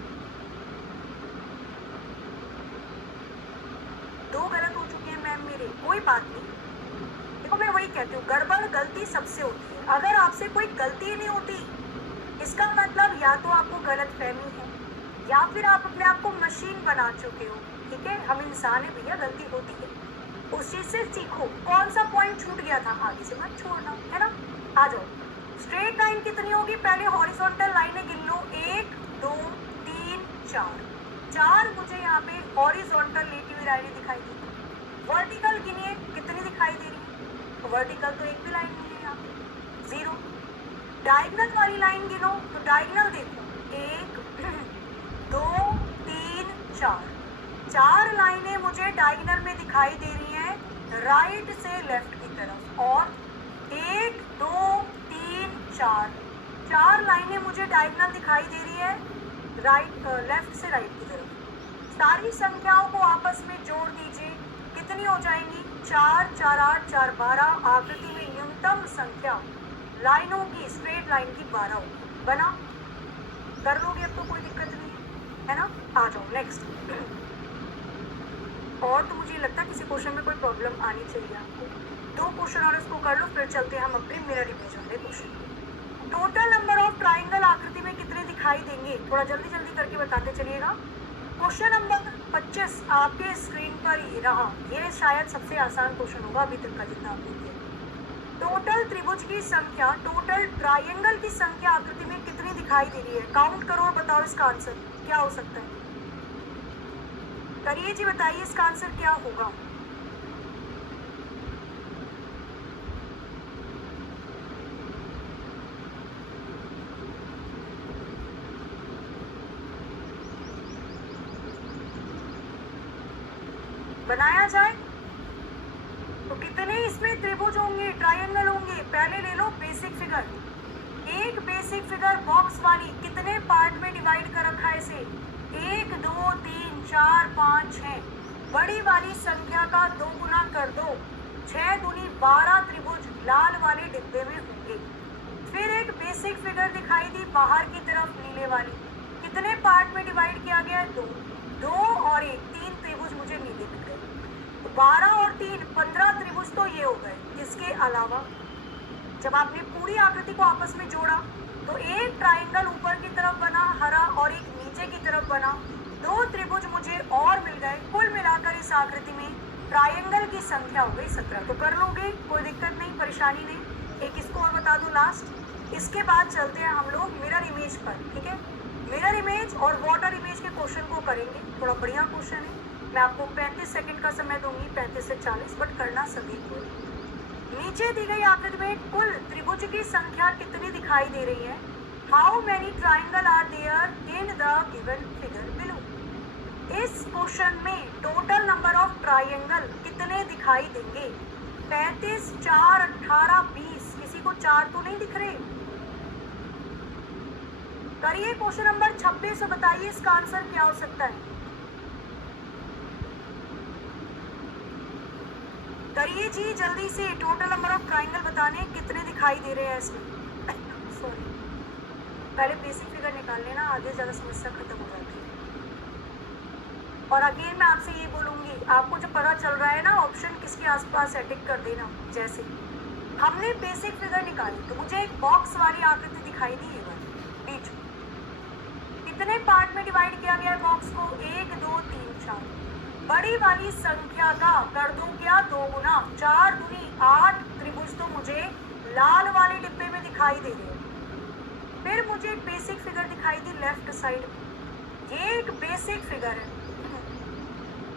2 गलत हो चुके हैं मैम मेरे, कोई बात नहीं। देखो मैं वही कहती हूँ, गड़बड़ गलती सबसे होती है। अगर आपसे कोई गलती नहीं होती इसका मतलब या तो आपको गलत फहमी है या फिर आप अपने आप को मशीन बना चुके हो। ठीक है, हम इंसान है भैया, गलती होती है, उस चीज से सीखो। कौन सा पॉइंट छूट गया था आगे से मत छोड़ना, है ना। आ जाओ, स्ट्रेट लाइन कितनी होगी, पहले हॉरिजॉन्टल लाइनें गिन लो। 1 2 3 4 मुझे यहाँ पे हॉरिजॉन्टल लेटी हुई लाइनें दिखाई दी। वर्टिकल गिनिए कितनी दिखाई दे रही है, वर्टिकल तो एक भी लाइन नहीं है यहाँ पे, 0। डायगोनल वाली लाइन गिनो तो डायगोनल देखो, 1 2 3 4 लाइनें मुझे डायगोनल में दिखाई दे रही हैं राइट से लेफ्ट की तरफ। और 1 2 3 4 लाइनें मुझे डायगोनल दिखाई दे रही है लेफ्ट से राइट की तरफ। सारी संख्याओं को आपस में जोड़ दीजिए, कितनी हो जाएंगी, 4 4 8 4 12। आकृति में न्यूनतम संख्या लाइनों की, स्ट्रेट लाइन की 12 होगी। बना, कर लोगे अब तो कोई दिक्कत नहीं है ना। आ जाओ नेक्स्ट। और तो मुझे लगता है किसी क्वेश्चन में कोई प्रॉब्लम आनी चाहिए आपको। 2 क्वेश्चन और इसको कर लो, फिर चलते हैं हम अपने मिरर इमेज वाले question. Total number of triangle आकृति में कितने दिखाई देंगे, थोड़ा जल्दी जल्दी करके बताते चलिएगा। क्वेश्चन नंबर 25 आपके स्क्रीन पर ही रहा। ये शायद सबसे आसान क्वेश्चन होगा अभी तक का जितना आपने किया। टोटल त्रिभुज की संख्या, टोटल ट्राइंगल की संख्या आकृति में कितनी दिखाई दे रही है, काउंट करो और बताओ इसका आंसर क्या हो सकता है। करिए जी, बताइए इसका आंसर क्या होगा। बनाया जाए तो कितने इसमें त्रिभुज होंगे, ट्रायंगल होंगे। पहले ले लो बेसिक फिगर, एक बेसिक फिगर बॉक्स वाली कितने पार्ट में डिवाइड कर रखा है इसे, 1 2 3 4 5 6। बड़ी वाली संख्या का 2 गुना कर दो, 6 दूनी 12 त्रिभुज लाल वाले डिब्बे में होंगे। फिर एक बेसिक फिगर दिखाई दी बाहर की तरफ नीले वाली, कितने पार्ट में डिवाइड किया गया है, 2 2 और 1 3 त्रिभुज मुझे नीले मिल गए। 12 और 3 15 त्रिभुज तो ये हो गए। इसके अलावा जब आपने पूरी आकृति को आपस में जोड़ा तो एक ट्राइंगल ऊपर की तरफ बना हरा और एक नीचे की तरफ बना, 2 त्रिभुज मुझे और मिल गए। कुल मिलाकर इस आकृति में ट्राइंगल की संख्या हो गई 17। तो कर लोगे, कोई दिक्कत नहीं, परेशानी नहीं। एक इसको और बता दूं लास्ट, इसके बाद चलते हैं हम लोग मिरर इमेज पर। ठीक है, मिरर इमेज और वाटर इमेज के क्वेश्चन को करेंगे। थोड़ा बढ़िया क्वेश्चन है, मैं आपको 35 सेकंड का समय दूंगी, 35 से 40, बट करना सभी को। नीचे दी गई आकृति में कुल त्रिभुज की संख्या कितनी दिखाई दे रही है। How many triangle are there in the given figure below. इस क्वेश्चन में टोटल नंबर ऑफ ट्राइंगल कितने दिखाई देंगे, 35 4 18 20। किसी को 4 तो नहीं दिख रहे। करिए क्वेश्चन नंबर 26 और बताइए इसका आंसर क्या हो सकता है। करिए जी जल्दी से, टोटल नंबर ऑफ ट्राइंगल बताने कितने दिखाई दे रहे हैं इसमें। सॉरी, पहले बेसिक फिगर निकाल लेना, आगे ज़्यादा समस्या खत्म हो जाती है। और अगेन मैं आपसे ये बोलूँगी, आपको जो पता चल रहा है ना ऑप्शन किसके आसपास है टिक कर देना। जैसे हमने बेसिक फिगर निकाली तो मुझे एक बॉक्स वाली आकृति दिखाई दी, ये वाली बीच में। कितने पार्ट में डिवाइड किया गया है बॉक्स को, 1 2 3 4। बड़ी वाली संख्या का कर दूं क्या, 2 गुना, 4 दूनी 8 त्रिभुज तो मुझे लाल वाले डिब्बे में दिखाई दे रहे हैं। फिर मुझे एक बेसिक फिगर दिखाई दी लेफ्ट साइड में, ये एक बेसिक फिगर है।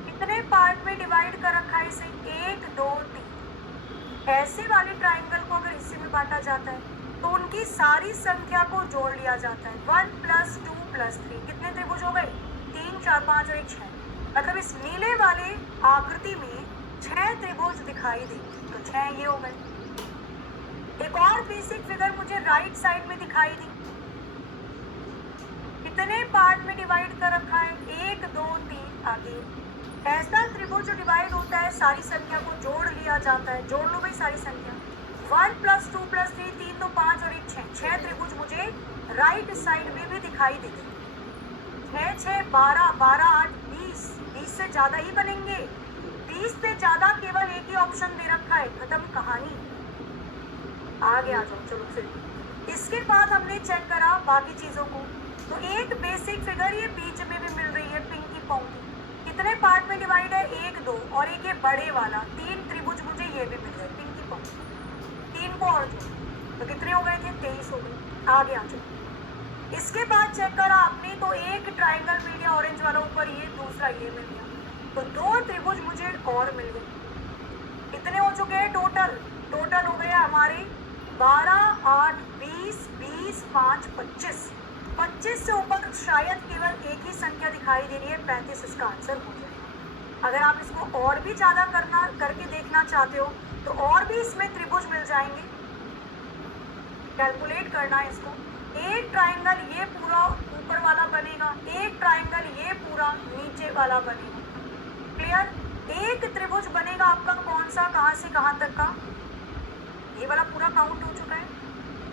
कितने पार्ट में डिवाइड कर रखा है इसे, 1 2 3। ऐसे वाले ट्राइंगल को अगर हिस्से में बांटा जाता है तो उनकी सारी संख्या को जोड़ लिया जाता है। 1 + 2 + 3 कितने त्रिभुज हो गए, 3 4 5 और 1 6। मतलब इस नीले वाले आकृति में 6 त्रिभुज दिखाई देंगे, तो 6 ये हो गए। एक और बेसिक फिगर मुझे राइट साइड में दिखाई दी, कितने पार्ट में डिवाइड कर रखा है? 1 2 3 आगे। ऐसा त्रिभुज जो डिवाइड होता है सारी संख्या को जोड़ लिया जाता है। जोड़ लो भाई सारी संख्या। 1 + 2 + 3 3 तो 5 और 1 6 6 त्रिभुज मुझे राइट साइड में भी दिखाई देंगे। 6 6 12 12 8 20 20 से ज्यादा ही बनेंगे। 20 से ज्यादा केवल एक ही ऑप्शन दे रखा है। खत्म कहानी। आगे आ जाओ। चलो फिर इसके बाद हमने चेक करा बाकी चीजों को। तो एक बेसिक फिगर ये बीच में भी मिल रही है पिंकी पोंकी। कितने पार्ट में डिवाइड है? 1 2 और एक ये बड़े वाला 3 त्रिभुज मुझे ये भी मिल रहा है पिंकी पोंकी। 3 को और जो तो कितने हो गए थे? 23 हो गए। आगे आ जाओ। इसके बाद चेक करा आपने तो एक ट्राइंगल मिल गया ऑरेंज वाला ऊपर, ये दूसरा ये मिल गया। तो 2 त्रिभुज मुझे और मिल गए। कितने हो चुके हैं टोटल? टोटल हो गया हमारे 12 8 20 20 5 25। 25 से ऊपर शायद केवल एक ही संख्या दिखाई दे रही है 35। इसका आंसर हो जाएगा। अगर आप इसको और भी ज्यादा करके देखना चाहते हो तो और भी इसमें त्रिभुज मिल जाएंगे। कैलकुलेट करना है इसको। एक ट्राइंगल ये पूरा ऊपर वाला बनेगा, एक ट्राइंगल ये पूरा नीचे वाला बनेगा। क्लियर? एक त्रिभुज बनेगा आपका कौन सा? कहां से कहां तक का? ये वाला पूरा काउंट हो चुका है,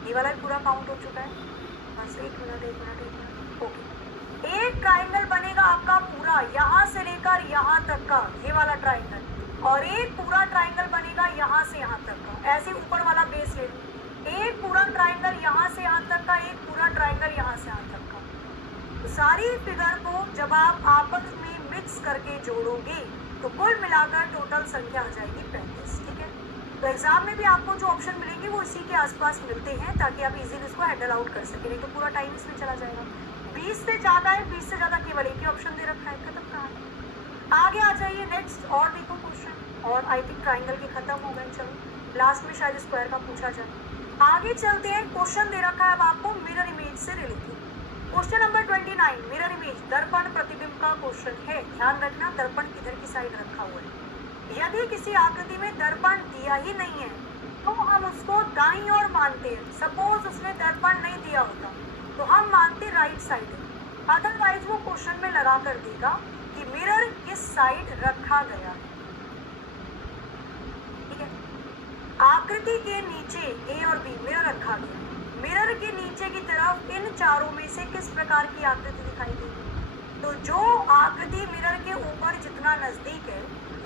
ये वाला पूरा काउंट हो चुका है। बस एक मिनट ओके। एक ट्राइंगल बनेगा आपका पूरा यहाँ से लेकर यहाँ तक का, ये वाला ट्राइंगल, और एक पूरा ट्राइंगल बनेगा यहाँ से यहाँ तक का। ऐसे ऊपर वाला बेस ले लो। एक पूरा ट्राइंगल यहाँ से यहाँ तक का, एक पूरा ट्राइंगल यहाँ से यहाँ तक का। तो सारी फिगर को जब आप आपस में मिक्स करके जोड़ोगे तो कुल मिलाकर टोटल संख्या आ जाएगी 35। ठीक है? तो एग्जाम में भी आपको जो ऑप्शन मिलेंगे वो इसी के आसपास मिलते हैं ताकि आप इजीली इसको हैंडल आउट कर सकें, नहीं तो पूरा टाइम इसमें चला जाएगा। 20 से ज्यादा है, 20 से ज्यादा केवल एक ही ऑप्शन दे रखा है। खत्म कहानी। आगे आ जाइए नेक्स्ट और देखो क्वेश्चन। और आई थिंक ट्राइंगल के खत्म हो गए। चलो लास्ट में शायद स्क्वायर का पूछा जाए। आगे चलते हैं। क्वेश्चन दे रखा है अब आपको मिरर इमेज से related. Question number 29 mirror image दर्पण प्रतिबिंब का क्वेश्चन है। ध्यान रखना दर्पण किधर की साइड रखा हुआ है। यदि किसी आकृति में दर्पण दिया ही नहीं है तो हम उसको दाईं ओर मानते हैं। सपोज उसने दर्पण नहीं दिया होता तो हम मानते राइट साइड है। अदरवाइज वो क्वेश्चन में लगा कर देगा कि मिरर किस साइड रखा गया है। ठीक है? आकृति के नीचे ए और बी मिरर रखा गया। मिरर के नीचे की तरफ इन चारों में से किस प्रकार की आकृति दिखाई देगी? तो जो आकृति मिरर के ऊपर जितना नजदीक है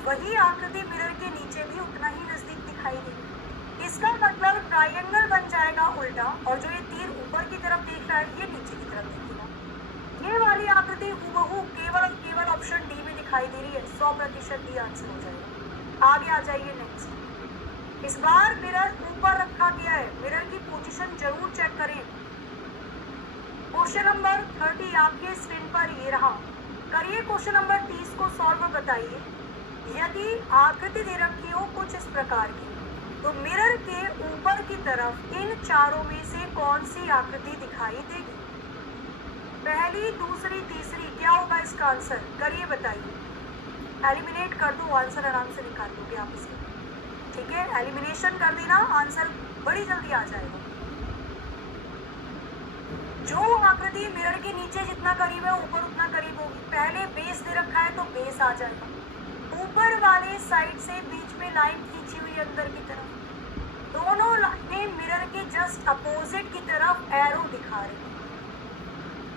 वही आकृति मिरर के नीचे भी उतना ही नजदीक दिखाई देगी। इसका मतलब ट्रायंगल बन जाएगा उल्टा, और जो ये तीर ऊपर की तरफ देख रहा है ये नीचे की तरफ देखेगा। ये वाली आकृति हूबहू केवल ऑप्शन डी में दिखाई दे रही है। 100% डी आंसर हो जाएगा। आगे आ जाइए नेक्स्ट। इस बार मिरर ऊपर रखा गया है। मिरर की पोजीशन जरूर चेक करें। क्वेश्चन नंबर 30 आपके स्क्रीन पर ये रहा। करिए क्वेश्चन नंबर 30 को सॉल्व बताइए। यदि आकृति दे रखी हो कुछ इस प्रकार की तो मिरर के ऊपर की तरफ इन चारों में से कौन सी आकृति दिखाई देगी? पहली, दूसरी, तीसरी, क्या होगा इसका आंसर? करिए बताइए। एलिमिनेट कर दो, आंसर आराम से निकाल लोगे आप इसके। ठीक है? एलिमिनेशन कर देना, आंसर बड़ी जल्दी आ जाएगा। जो आकृति मिरर के नीचे जितना करीब है ऊपर उतना करीब होगी। पहले बेस दे रखा है तो बेस आ जाएगा। ऊपर वाले साइड से बीच में लाइन खींची हुई अंदर की तरफ, दोनों लाइनें मिरर के जस्ट अपोजिट की तरफ एरो दिखा रही है।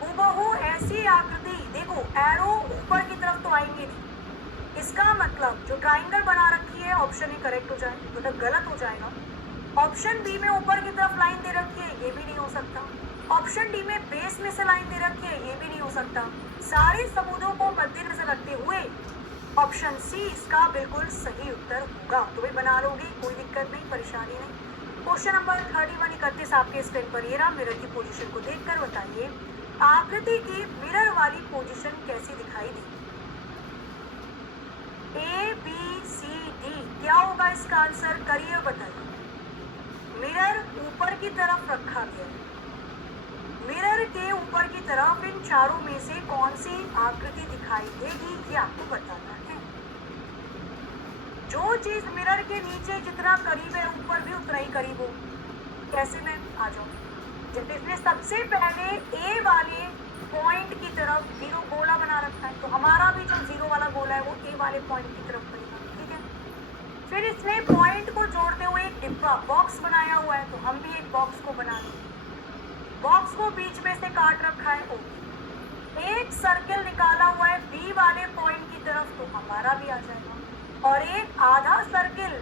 हूबहू ऐसी आकृति देखो, एरो ऊपर की तरफ तो आएंगे नहीं। इसका मतलब जो ट्राइंगल बना रखी है ऑप्शन ए करेक्ट हो जाएगा, मतलब गलत हो जाएगा। ऑप्शन बी में ऊपर की तरफ लाइन दे रखी है, ये भी नहीं हो सकता। ऑप्शन डी में बेस में से लाइन दे रखी है, ये भी नहीं हो सकता। सारे सबूतों को मद्देनजर रखते हुए ऑप्शन सी इसका बिल्कुल सही उत्तर होगा। तो भाई बना लोगे, कोई दिक्कत नहीं, परेशानी नहीं। क्वेश्चन नंबर 31 31 आपके स्क्रीन पर ये रहा। मिरर की पोजीशन को देखकर बताइए आकृति की मिरर वाली पोजीशन कैसी दिखाई दी? ए बी सी डी, क्या होगा इसका आंसर? करिए बताइए। मिरर ऊपर की तरफ रखा गया है। मिरर के ऊपर की तरफ इन चारों में से कौन सी आकृति दिखाई देगी ये आपको बताना है। जो चीज मिरर के नीचे जितना करीब है ऊपर भी उतना ही करीब हो। कैसे में आ जाओ। जब इसने सबसे पहले ए वाले पॉइंट की तरफ जीरो गोला बना रखा है, तो हमारा भी जो जीरो वाला गोला है वो ए वाले पॉइंट की तरफ बनेगा, ठीक है। फिर इसने पॉइंट को जोड़ते हुए एक डिब्बा बॉक्स बनाया हुआ है, तो हम भी एक बॉक्स को बना लेंगे। बॉक्स को बीच में से काट रखा है, ओके। एक सर्किल निकाला हुआ है बी वाले पॉइंट की तरफ, तो हमारा भी आ जाएगा। और एक आधा सर्किल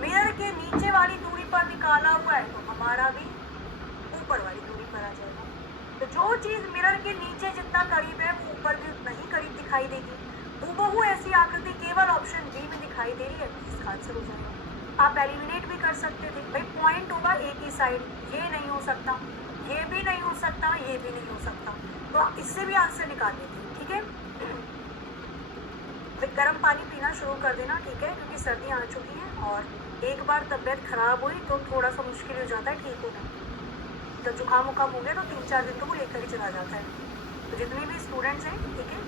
मिरर के नीचे वाली दूरी पर निकाला हुआ है, तो हमारा भी ऊपर वाली दूरी पर आ जाएगा। तो जो चीज मिरर के नीचे जितना करीब है वो ऊपर भी उतना ही करीब दिखाई देगी। हूबहू ऐसी आकृति केवल ऑप्शन बी में दिखाई दे रही है, इसका आंसर हो जाएगा। आप एलिमिनेट भी कर सकते थे, भाई पॉइंट होगा एक ही साइड, ये नहीं हो सकता, ये भी नहीं हो सकता, ये भी नहीं हो सकता, तो इससे भी आंसर निकाल लेते, ठीक है। फिर गर्म पानी पीना शुरू कर देना, ठीक है, क्योंकि सर्दी आ चुकी है और एक बार तबीयत खराब हुई तो थोड़ा सा मुश्किल हो जाता है ठीक होना। जब जुकाम उकाम हो गया तो 3-4 दिन तो वो लेकर ही चला जाता है। तो जितने भी स्टूडेंट्स हैं, ठीक है,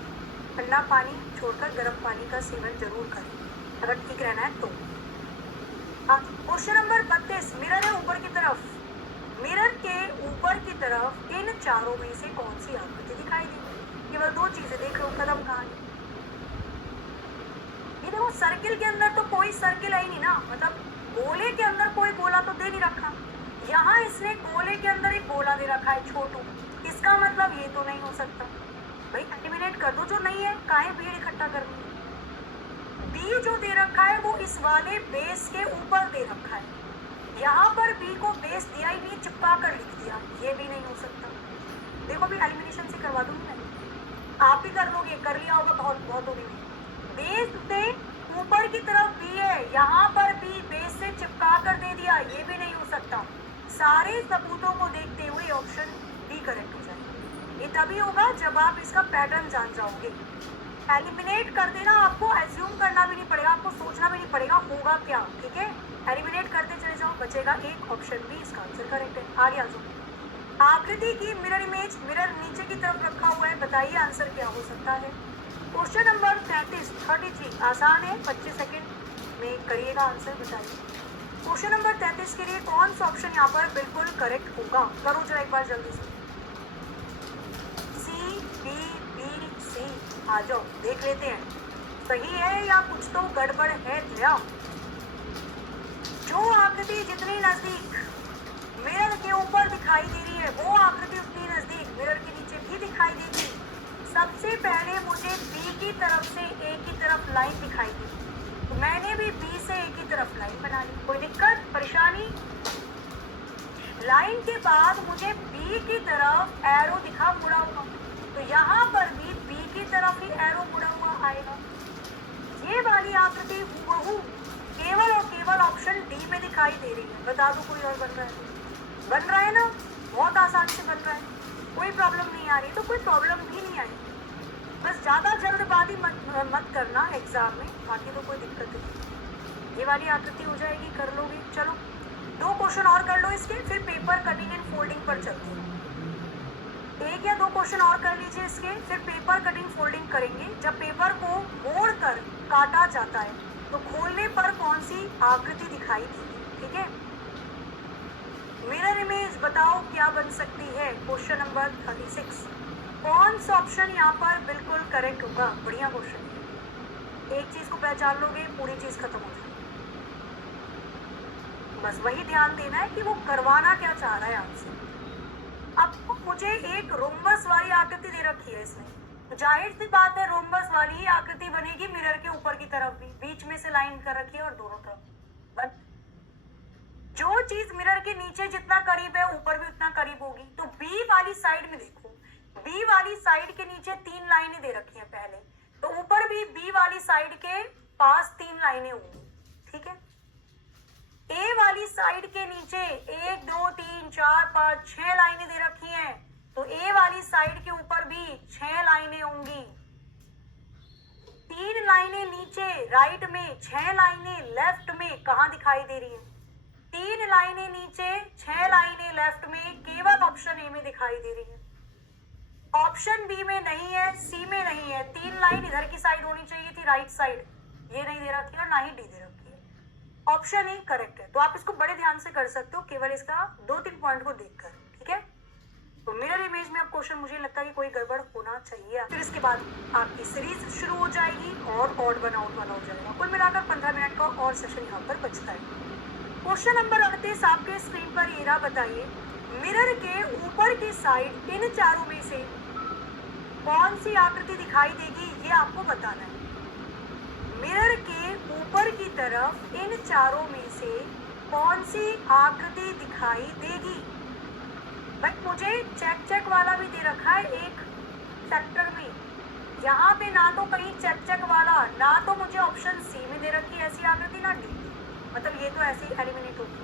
ठंडा पानी छोड़कर गर्म पानी का सेवन जरूर करें अगर ठीक रहना है तो। क्वेश्चन नंबर 32, मिरर है ऊपर की तरफ, मिरर के ऊपर की तरफ इन चारों में से कौन सी आकृति दिखाई देगी? केवल दो चीजें देख लो, कदम कहाँ है। ये देखो सर्किल के अंदर तो कोई सर्किल है ही नहीं ना, मतलब गोले के अंदर कोई गोला तो दे नहीं रखा। यहाँ इसने गोले के अंदर एक गोला दे रखा है छोटू, इसका मतलब ये तो नहीं हो सकता। भाई एलिमिनेट कर दो जो नहीं है, काहे भीड़ इकट्ठा करनी है। बी जो दे रखा है वो इस वाले बेस के ऊपर दे रखा है, यहाँ पर बी को बेस दिया ही नहीं, चिपका कर लिख दिया, ये भी नहीं हो सकता। देखो भी एलिमिनेशन से करवा दूंगी मैं, आप ही कर लोगे, कर लिया होगा बहुत बहुत होगी। बेस से ऊपर की तरफ बी है, यहाँ पर बी बेस से चिपका कर दे दिया, ये भी नहीं हो सकता। सारे सबूतों को देखते हुए ऑप्शन बी करेक्ट हो जाएगा। ये तभी होगा जब आप इसका पैटर्न जान जाओगे। एलिमिनेट कर देना, आपको एज्यूम करना भी नहीं पड़ेगा, आपको सोचना भी नहीं पड़ेगा होगा क्या, ठीक है। एलिमिनेट करते चले जाओ, बचेगा एक, ऑप्शन बी इसका आंसर करेक्ट है। आगे आ जाओ। आकृति की मिरर इमेज, मिरर नीचे की तरफ रखा हुआ है, बताइए आंसर क्या हो सकता है। क्वेश्चन नंबर 33 आसान है, 25 सेकंड में करिएगा आंसर, बताइए। क्वेश्चन नंबर 33 के लिए कौन सा ऑप्शन यहाँ पर बिल्कुल करेक्ट होगा, करो जरा एक बार जल्दी से। सी, बी, बी, सी, आ जाओ देख लेते हैं सही है या कुछ तो गड़बड़ है क्या। जो आकृति जितनी नजदीक मिरर के ऊपर दिखाई दे रही है वो आकृति उतनी नजदीक मिरर के नीचे भी दिखाई देगी। सबसे पहले मुझे बी की तरफ से ए की तरफ लाइन दिखाई दी, तो मैंने भी बी से ए की तरफ लाइन बना ली, कोई दिक्कत परेशानी। लाइन के बाद मुझे बी की तरफ एरो दिखा मुड़ा हुआ, तो यहाँ पर भी बी की तरफ ही एरो मुड़ा हुआ आएगा। ये वाली आकृति हूबहू केवल और केवल ऑप्शन डी में दिखाई दे रही है। बता दो कोई और बन रहा है? बन रहा है ना, बहुत आसान से बन रहा है, कोई प्रॉब्लम नहीं आ रही, तो कोई प्रॉब्लम भी नहीं आई। बस ज़्यादा जल्दबाजी मत करना एग्जाम में, बाकी तो कोई दिक्कत नहीं। ये वाली आकृति हो जाएगी, कर लोगे। चलो 2 क्वेश्चन और कर लो इसके, फिर पेपर कटिंग एंड फोल्डिंग पर चलते हैं। 1 या 2 क्वेश्चन और कर लीजिए इसके, फिर पेपर कटिंग फोल्डिंग करेंगे। जब पेपर को मोड़ कर काटा जाता है तो खोलने पर कौन सी आकृति दिखाई देगी, ठीक है। मिरर इमेज बताओ क्या बन सकती है। क्वेश्चन नंबर 36, कौन सा ऑप्शन यहाँ पर बिल्कुल करेक्ट होगा। बढ़िया क्वेश्चन है, एक चीज को पहचान लोगे पूरी चीज खत्म हो जाएगी। बस वही ध्यान देना है कि वो करवाना क्या चाह रहा है आपसे। अब मुझे एक रोम्बस वाली आकृति दे रखी है इसमें, तो जाहिर सी बात है रोम्बस वाली ही आकृति बनेगी मिरर के ऊपर की तरफ भी, बीच में से लाइन कर रखी है और दोनों तरफ। बट जो चीज मिरर के नीचे जितना करीब है ऊपर भी उतना करीब होगी। तो बी वाली साइड में देखो, बी वाली साइड के नीचे 3 लाइनें दे रखी हैं पहले, तो ऊपर भी बी वाली साइड के पास 3 लाइनें होंगी, ठीक है। ए वाली साइड के नीचे 1 2 3 4 5 6 लाइनें दे रखी हैं, तो ए वाली साइड के ऊपर भी 6 लाइनें होंगी। 3 लाइनें नीचे राइट में, 6 लाइनें लेफ्ट में, कहाँ दिखाई दे रही है। 3 लाइनें नीचे, 6 लाइनें लेफ्ट में, केवल ऑप्शन ए में दिखाई दे रही है। ऑप्शन बी में नहीं है, सी में नहीं है। 3 लाइन इधर की साइड होनी चाहिए थी, राइट साइड, ये नहीं दे रखी है और ना ही डी दे रखी है। ऑप्शन ए करेक्ट है। तो आप इसको बड़े ध्यान से कर सकते हो, केवल इसका 2-3 पॉइंट को देखकर, ठीक है। तो मिरर इमेज में अब क्वेश्चन मुझे लगता है कि कोई गड़बड़ होना चाहिए। फिर इसके बाद आपकी सीरीज शुरू हो जाएगी और ऑड वन आउट वाला हो जाएगा। कुल मिलाकर 15 मिनट का और सेशन यहाँ पर बचता है। क्वेश्चन नंबर 38 आपके स्क्रीन पर ये रहा। बताइए मिरर के ऊपर की साइड इन चारों में से कौन सी आकृति दिखाई देगी, ये आपको बताना है। मिरर के ऊपर की तरफ इन चारों में से कौन सी आकृति दिखाई देगी। बट मुझे चेक वाला भी दे रखा है एक सेक्टर में, यहाँ पे ना तो कहीं चेक वाला, ना तो मुझे ऑप्शन सी में दे रखी है ऐसी आकृति, ना डी। मतलब ये तो ऐसे ही एलिमिनेट होगी।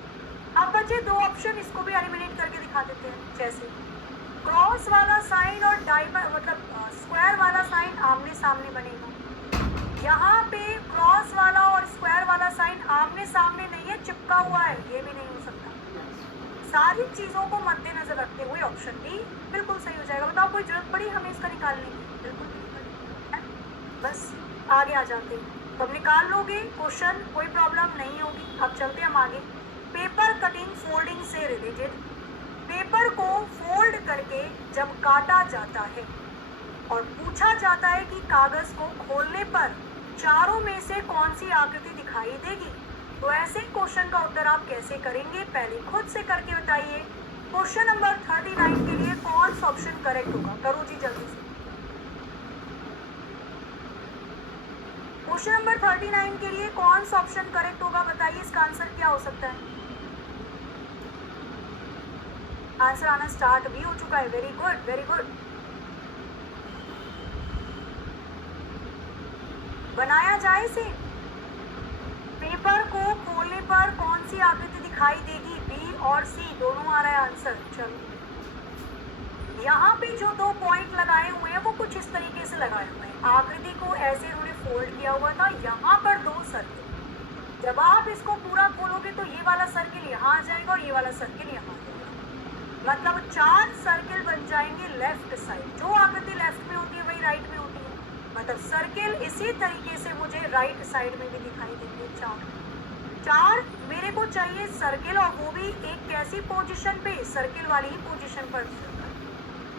अब बचे दो ऑप्शन, इसको भी एलिमिनेट करके दिखा देते हैं। जैसे क्रॉस वाला साइन और मतलब स्क्वायर वाला साइन आमने सामने बनेगा। यहाँ पे क्रॉस वाला और स्क्वायर वाला साइन आमने सामने नहीं है, चिपका हुआ है, ये भी नहीं हो सकता। सारी चीजों को मद्देनजर रखते हुए ऑप्शन बी बिल्कुल सही हो जाएगा। बताओ कोई जरूरत पड़ी हमें इसका निकालने की? बिल्कुल नहीं। बस आगे आ जाते हैं। तो अब निकाल लोगे क्वेश्चन, कोई प्रॉब्लम नहीं होगी। अब चलते हम आगे। पेपर कटिंग फोल्डिंग से रिलेटेड, पेपर को फोल्ड करके जब काटा जाता है और पूछा जाता है कि कागज को खोलने पर चारों में से कौन सी आकृति दिखाई देगी, तो ऐसे क्वेश्चन का उत्तर आप कैसे करेंगे, पहले खुद से करके बताइए। क्वेश्चन नंबर 39 के लिए कौन सा ऑप्शन करेक्ट होगा? करो जी जल्दी से। क्वेश्चन नंबर 39 के लिए कौन सा ऑप्शन करेक्ट होगा, बताइए। इसका आंसर क्या हो सकता है? आंसर आना स्टार्ट भी हो चुका है। Very good, very good. बनाया जाए इसे। पेपर को खोलने पर कौन सी आकृति दिखाई देगी? बी और सी दोनों आ रहा है आंसर। चलो यहाँ पे जो दो पॉइंट लगाए हुए हैं वो कुछ इस तरीके से लगाए हुए हैं। आकृति को ऐसे इन्होंने फोल्ड किया हुआ था, यहाँ पर दो सर्किल। जब आप इसको पूरा खोलोगे तो ये वाला सर्किल यहाँ आ जाएगा और ये वाला सर्किल यहाँ आ जाएगा। मतलब 4 सर्किल बन जाएंगे लेफ्ट साइड। जो आकृति लेफ्ट में होती है वही राइट में होती है। मतलब सर्किल इसी तरीके से मुझे राइट साइड में भी दिखाई देंगे। 4 मेरे को चाहिए सर्किल, और वो भी एक कैसी पोजीशन पे? सर्किल वाली ही पोजीशन पर।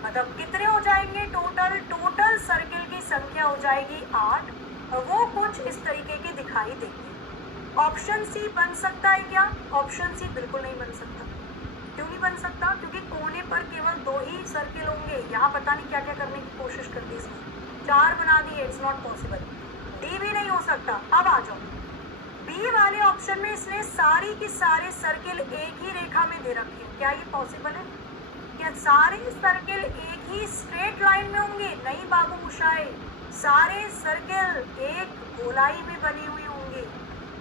मतलब कितने हो जाएंगे टोटल सर्किल की संख्या हो जाएगी 8, और वो कुछ इस तरीके की दिखाई देंगे। ऑप्शन सी बन सकता है क्या? ऑप्शन सी बिल्कुल नहीं बन सकता। क्यों नहीं बन सकता? क्योंकि कोने पर केवल 2 ही सर्किल होंगे। यहाँ पता नहीं क्या क्या करने की कोशिश कर दी इसमें, 4 बना दिए। It's not possible. डी भी नहीं हो सकता। अब आ जाओ बी वाले ऑप्शन में, इसने सारी की सारे सर्किल एक ही रेखा में दे रखे हैं। क्या ये पॉसिबल है? क्या सारे सर्किल एक ही स्ट्रेट लाइन में होंगे? नहीं बाबू मुशाए, सारे सर्किल एक गोलाई में बने हुए होंगे।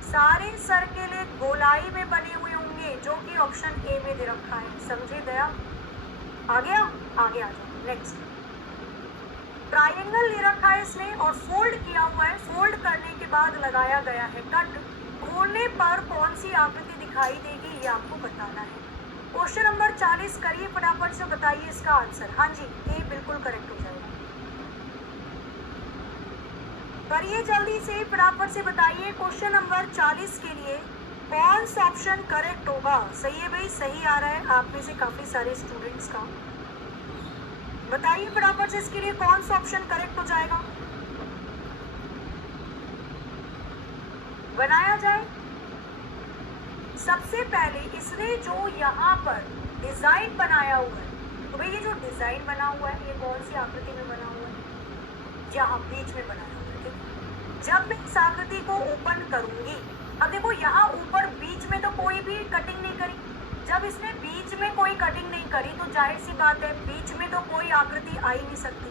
सारे सर्किल एक गोलाई में बने हुए होंगे, जो कि ऑप्शन ए में दे रखा है। समझे गया? आ गया? आगे आ जाओ। नेक्स्ट, ट्रायंगल ले रखा है इसने और फोल्ड किया हुआ है। फोल्ड करने के बाद लगाया गया है कट। खोलने पर कौन सी आकृति दिखाई देगी, ये आपको बताना है। क्वेश्चन नंबर 40 करिए फटाफट से, बताइए इसका आंसर। हाँ जी, ए बिल्कुल करेक्ट हो जाएगा। करिए जल्दी से, फटाफट से बताइए। क्वेश्चन नंबर 40 के लिए कौन सा ऑप्शन करेक्ट होगा? सही है भाई, सही आ रहा है आप में से काफी सारे स्टूडेंट्स का। बताइए फटाफट से, इसके लिए कौन सा ऑप्शन करेक्ट हो जाएगा? बनाया जाए। सबसे पहले इसने जो यहाँ पर डिजाइन बनाया हुआ है, तो भाई ये जो डिजाइन बना हुआ है ये कौन सी आकृति में बना हुआ है? यहाँ बीच में बनाया हुआ है। जब मैं इस आकृति को ओपन करूंगी, अब देखो यहाँ ऊपर बीच में तो कोई भी कटिंग नहीं करी। जब इसने बीच में कोई कटिंग नहीं करी तो जाहिर सी बात है बीच में तो कोई आकृति आ ही नहीं सकती।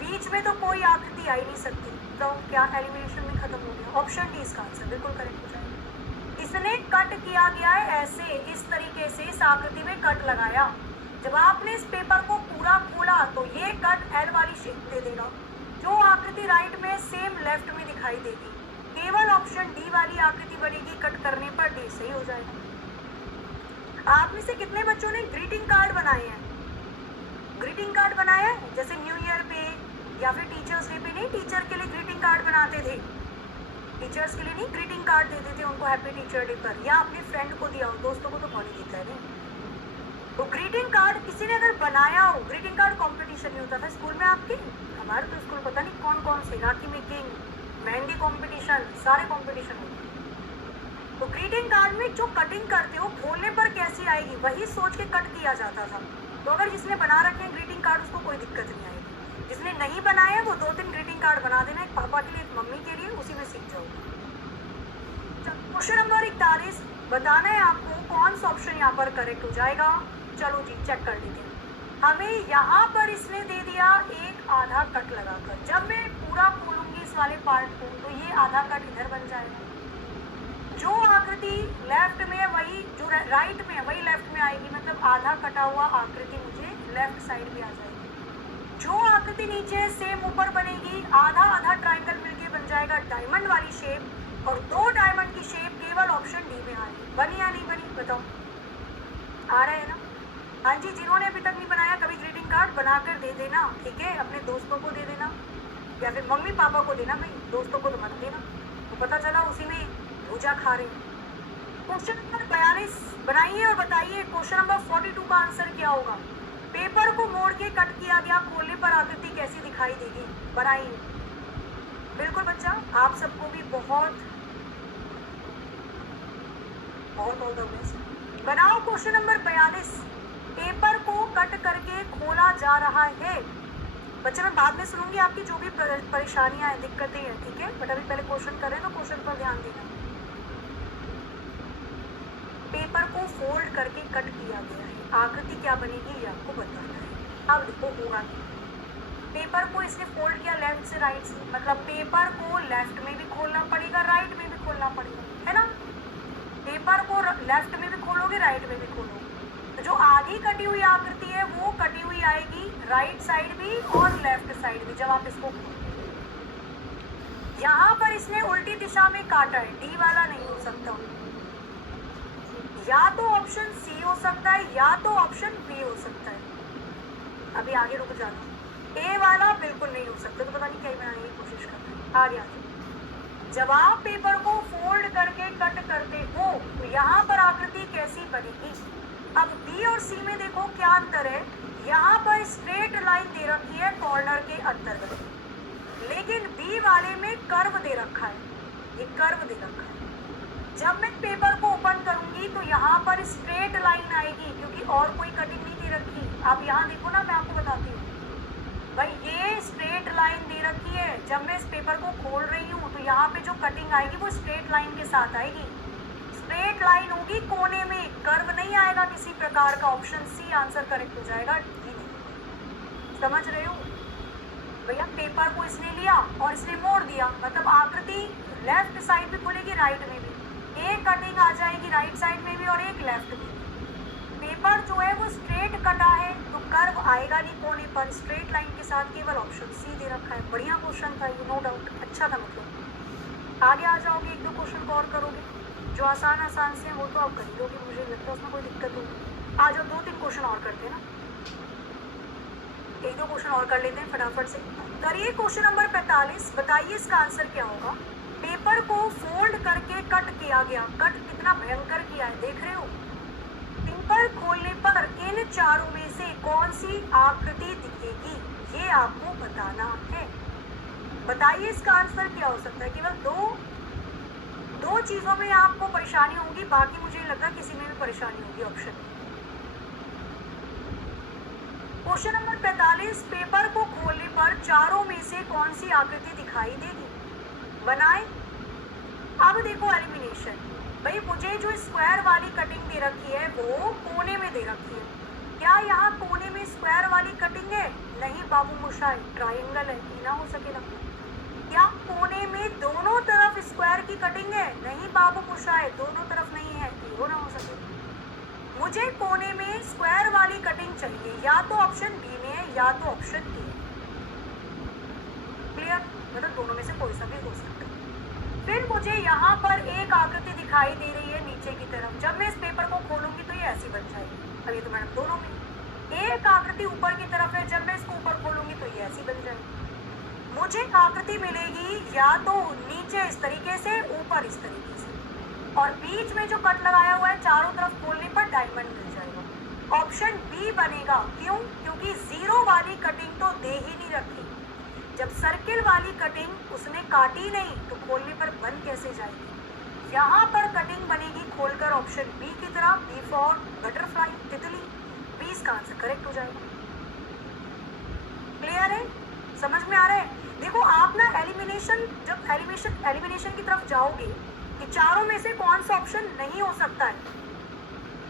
बीच में तो कोई आकृति आ ही नहीं सकती। तो क्या एलिमिनेशन में खत्म हो गया? ऑप्शन डी इसका आंसर बिल्कुल करेक्ट हो जाएगा। इसने कट किया गया है ऐसे, इस तरीके से इस आकृति में कट लगाया। जब आपने इस पेपर को पूरा खोला तो ये कट एल वाली शेप दे देगा। जो आकृति राइट में सेम लेफ्ट में दिखाई देगी। केवल ऑप्शन डी वाली आकृति बनेगी कट करने पर। डी सही हो जाएगा। आप में से कितने बच्चों ने ग्रीटिंग कार्ड बनाए हैं? ग्रीटिंग कार्ड बनाया है? जैसे न्यू ईयर पे या फिर टीचर्स डे पे नहीं, टीचर के लिए ग्रीटिंग कार्ड बनाते थे। टीचर्स के लिए नहीं, ग्रीटिंग कार्ड देते थे उनको हैप्पी टीचर डे पर, या अपने फ्रेंड को दिया हो, दोस्तों को तो कौन ही देता है नहीं। वो ग्रीटिंग कार्ड किसी ने अगर बनाया हो, ग्रीटिंग कार्ड कंपटीशन नहीं होता था स्कूल में आपके? हमारे तो स्कूल पता नहीं कौन कौन से, राखी मेकिंग, मेहंदी कंपटीशन, सारे कंपटीशन होते हैं। तो ग्रीटिंग कार्ड में जो कटिंग करते हो खोलने पर कैसी आएगी वही सोच के कट किया जाता था। तो अगर जिसने बना रखे हैं ग्रीटिंग कार्ड उसको कोई दिक्कत नहीं आएगी, जिसने नहीं बनाया वो 2-3 ग्रीटिंग कार्ड बना देना, एक पापा के लिए एक मम्मी के लिए, उसी में सीख जाओगे। क्वेश्चन नंबर 41 बताना है आपको कौन सा ऑप्शन यहाँ पर करेक्ट हो जाएगा। चलो जी चेक कर लेते हैं। हमें यहाँ पर इसने दे दिया एक आधा कट लगाकर, जब मैं पूरा खोलूंगी इस वाले पार्ट को तो ये आधा कट इधर बन जाएगा। जो आकृति लेफ्ट में है वही जो राइट में है वही लेफ्ट में आएगी, मतलब आधा कटा हुआ आकृति मुझे लेफ्ट साइड में आ जाएगी। जो आकृति नीचे सेम ऊपर बनेगी, आधा आधा ट्राइंगल मिलके बन जाएगा डायमंड वाली शेप, और 2 डायमंड की शेप केवल ऑप्शन डी में आ रही। बनी या नहीं बनी बताओ? आ रहा है ना? हाँ जी, जिन्होंने अभी तक नहीं बनाया कभी ग्रीटिंग कार्ड बनाकर दे देना, ठीक है? अपने दोस्तों को दे देना या फिर मम्मी पापा को देना, भाई दोस्तों को तो मत देना, तो पता चला उसी में भूजा खा रहे। क्वेश्चन नंबर 42 बनाइए और बताइए क्वेश्चन नंबर 42 का आंसर क्या होगा। पेपर को मोड़ के कट किया गया, खोलने पर आकृति कैसी दिखाई देगी, बनाइए। बिल्कुल बच्चा, आप सबको भी बहुत बहुत ऑल द बेस्ट। बनाओ क्वेश्चन नंबर 42। पेपर को कट करके खोला जा रहा है। बच्चे मैं बाद में सुनूंगी आपकी जो भी परेशानियां हैं, दिक्कतें हैं, ठीक है? बट अभी पहले क्वेश्चन कर रहे हैं तो क्वेश्चन पर ध्यान देना। पेपर को फोल्ड करके कट किया गया है, आकृति क्या बनेगी ये आपको बताना है। अब देखो होगा पेपर को इसने फोल्ड किया लेफ्ट से राइट से, मतलब पेपर को लेफ्ट में भी खोलना पड़ेगा, राइट में भी खोलना पड़ेगा, है ना? पेपर को लेफ्ट में भी खोलोगे, राइट में भी खोलोगे, तो जो आधी कटी हुई आकृति है वो कटी हुई आएगी राइट साइड भी और लेफ्ट साइड भी। जब आप इसको यहाँ पर इसने उल्टी दिशा में काटा है, डी वाला नहीं हो सकता, या तो ऑप्शन सी हो सकता है या तो ऑप्शन बी हो सकता है। अभी आगे रुक जाना, ए वाला बिल्कुल नहीं हो सकता, तो पता नहीं क्या बनाने की कोशिश कर रहे हैं। आगे आगे जब आप पेपर को फोल्ड करके कट करते हो तो यहाँ पर आकृति कैसी बनेगी। अब बी और सी में देखो क्या अंतर है। यहाँ पर स्ट्रेट लाइन दे रखी है कॉर्नर के अंतर्गत, लेकिन बी वाले में कर्व दे रखा है, ये कर्व दे रखा है। जब मैं पेपर को ओपन करूंगी तो यहाँ पर स्ट्रेट लाइन आएगी, क्योंकि और कोई कटिंग नहीं दे रखी। आप यहाँ देखो ना, मैं आपको बताती हूँ भाई, ये स्ट्रेट लाइन दे रखी है। जब मैं इस पेपर को खोल रही हूँ तो यहाँ पे जो कटिंग आएगी वो स्ट्रेट लाइन के साथ आएगी। स्ट्रेट लाइन होगी कोने में, कर्व नहीं आएगा किसी प्रकार का। ऑप्शन सी आंसर करेक्ट हो जाएगा, डी नहीं। समझ रहे हो भैया? पेपर को इसने लिया और इसने मोड़ दिया, मतलब आकृति लेफ्ट साइड भी खुलेगी, राइट में भी। एक कटिंग आ जाएगी राइट साइड में भी और एक लेफ्ट में। पेपर जो है वो स्ट्रेट कटा है तो कर्व आएगा नहीं कोने पर, स्ट्रेट लाइन के साथ केवल ऑप्शन सी दे रखा है। बढ़िया क्वेश्चन था ये, नो डाउट, अच्छा था। मतलब आगे आ जाओगे, 1-2 क्वेश्चन को और करोगे, जो आसान आसान से हैं वो तो आप कर ही लोगे, मुझे लगता है उसमें कोई दिक्कत होगी। आ जाओ 2-3 क्वेश्चन और करते हैं ना, 1-2 क्वेश्चन और कर लेते हैं फटाफट से। करिए क्वेश्चन नंबर 45, बताइए इसका आंसर क्या होगा। पेपर को फोल्ड करके कट किया गया, कट कितना भयंकर किया है देख रहे हो। पेपर खोलने पर इन चारों में से कौन सी आकृति दिखेगी, ये आपको बताना है। बताइए इसका आंसर क्या हो सकता है। केवल दो चीजों में आपको परेशानी होगी, बाकी मुझे नहीं लगता किसी में भी परेशानी होगी। ऑप्शन क्वेश्चन नंबर 45, पेपर को खोलने पर चारों में से कौन सी आकृति दिखाई देगी, बनाए। अब देखो एलिमिनेशन, भाई मुझे जो स्क्वायर वाली कटिंग दे रखी है वो कोने में दे रखी है। क्या यहाँ कोने में स्क्वायर वाली कटिंग है? नहीं बाबू मुशाई, ट्रायंगल है, ना हो सकेगा। क्या कोने में दोनों तरफ स्क्वायर की कटिंग है? नहीं बाबू मुशाई, दोनों तरफ नहीं है, ये ना हो सके। मुझे कोने में स्क्वायर वाली कटिंग चाहिए, या तो ऑप्शन बी में है या तो ऑप्शन ए। क्लियर? मतलब दोनों में से कोई सा भी हो सकता है। फिर मुझे यहाँ पर एक आकृति दिखाई दे रही है नीचे की तरफ, जब मैं इस पेपर को खोलूंगी तो ये ऐसी बन जाएगी। अब ये तो मैडम दोनों में एक आकृति ऊपर की तरफ है, जब मैं इसको ऊपर खोलूंगी तो ये ऐसी बन जाएगी। मुझे आकृति मिलेगी या तो नीचे इस तरीके से, ऊपर इस तरीके से, और बीच में जो कट लगाया हुआ है चारों तरफ खोलने पर डायमंड मिल जाएगा। ऑप्शन बनेगा। क्यों? क्योंकि जीरो वाली कटिंग तो दे ही नहीं रखी। जब सर्किल वाली कटिंग उसने काटी नहीं तो खोलने पर बन कैसे जाएगी। यहाँ पर कटिंग बनेगी खोलकर ऑप्शन बी की तरह, बी फॉर बटरफ्लाई, तितली। बी इसका आंसर करेक्ट हो जाएगा। क्लियर है? समझ में आ रहा है? देखो आप ना एलिमिनेशन, जब एलिमिनेशन की तरफ जाओगे कि चारों में से कौन सा ऑप्शन नहीं हो सकता है,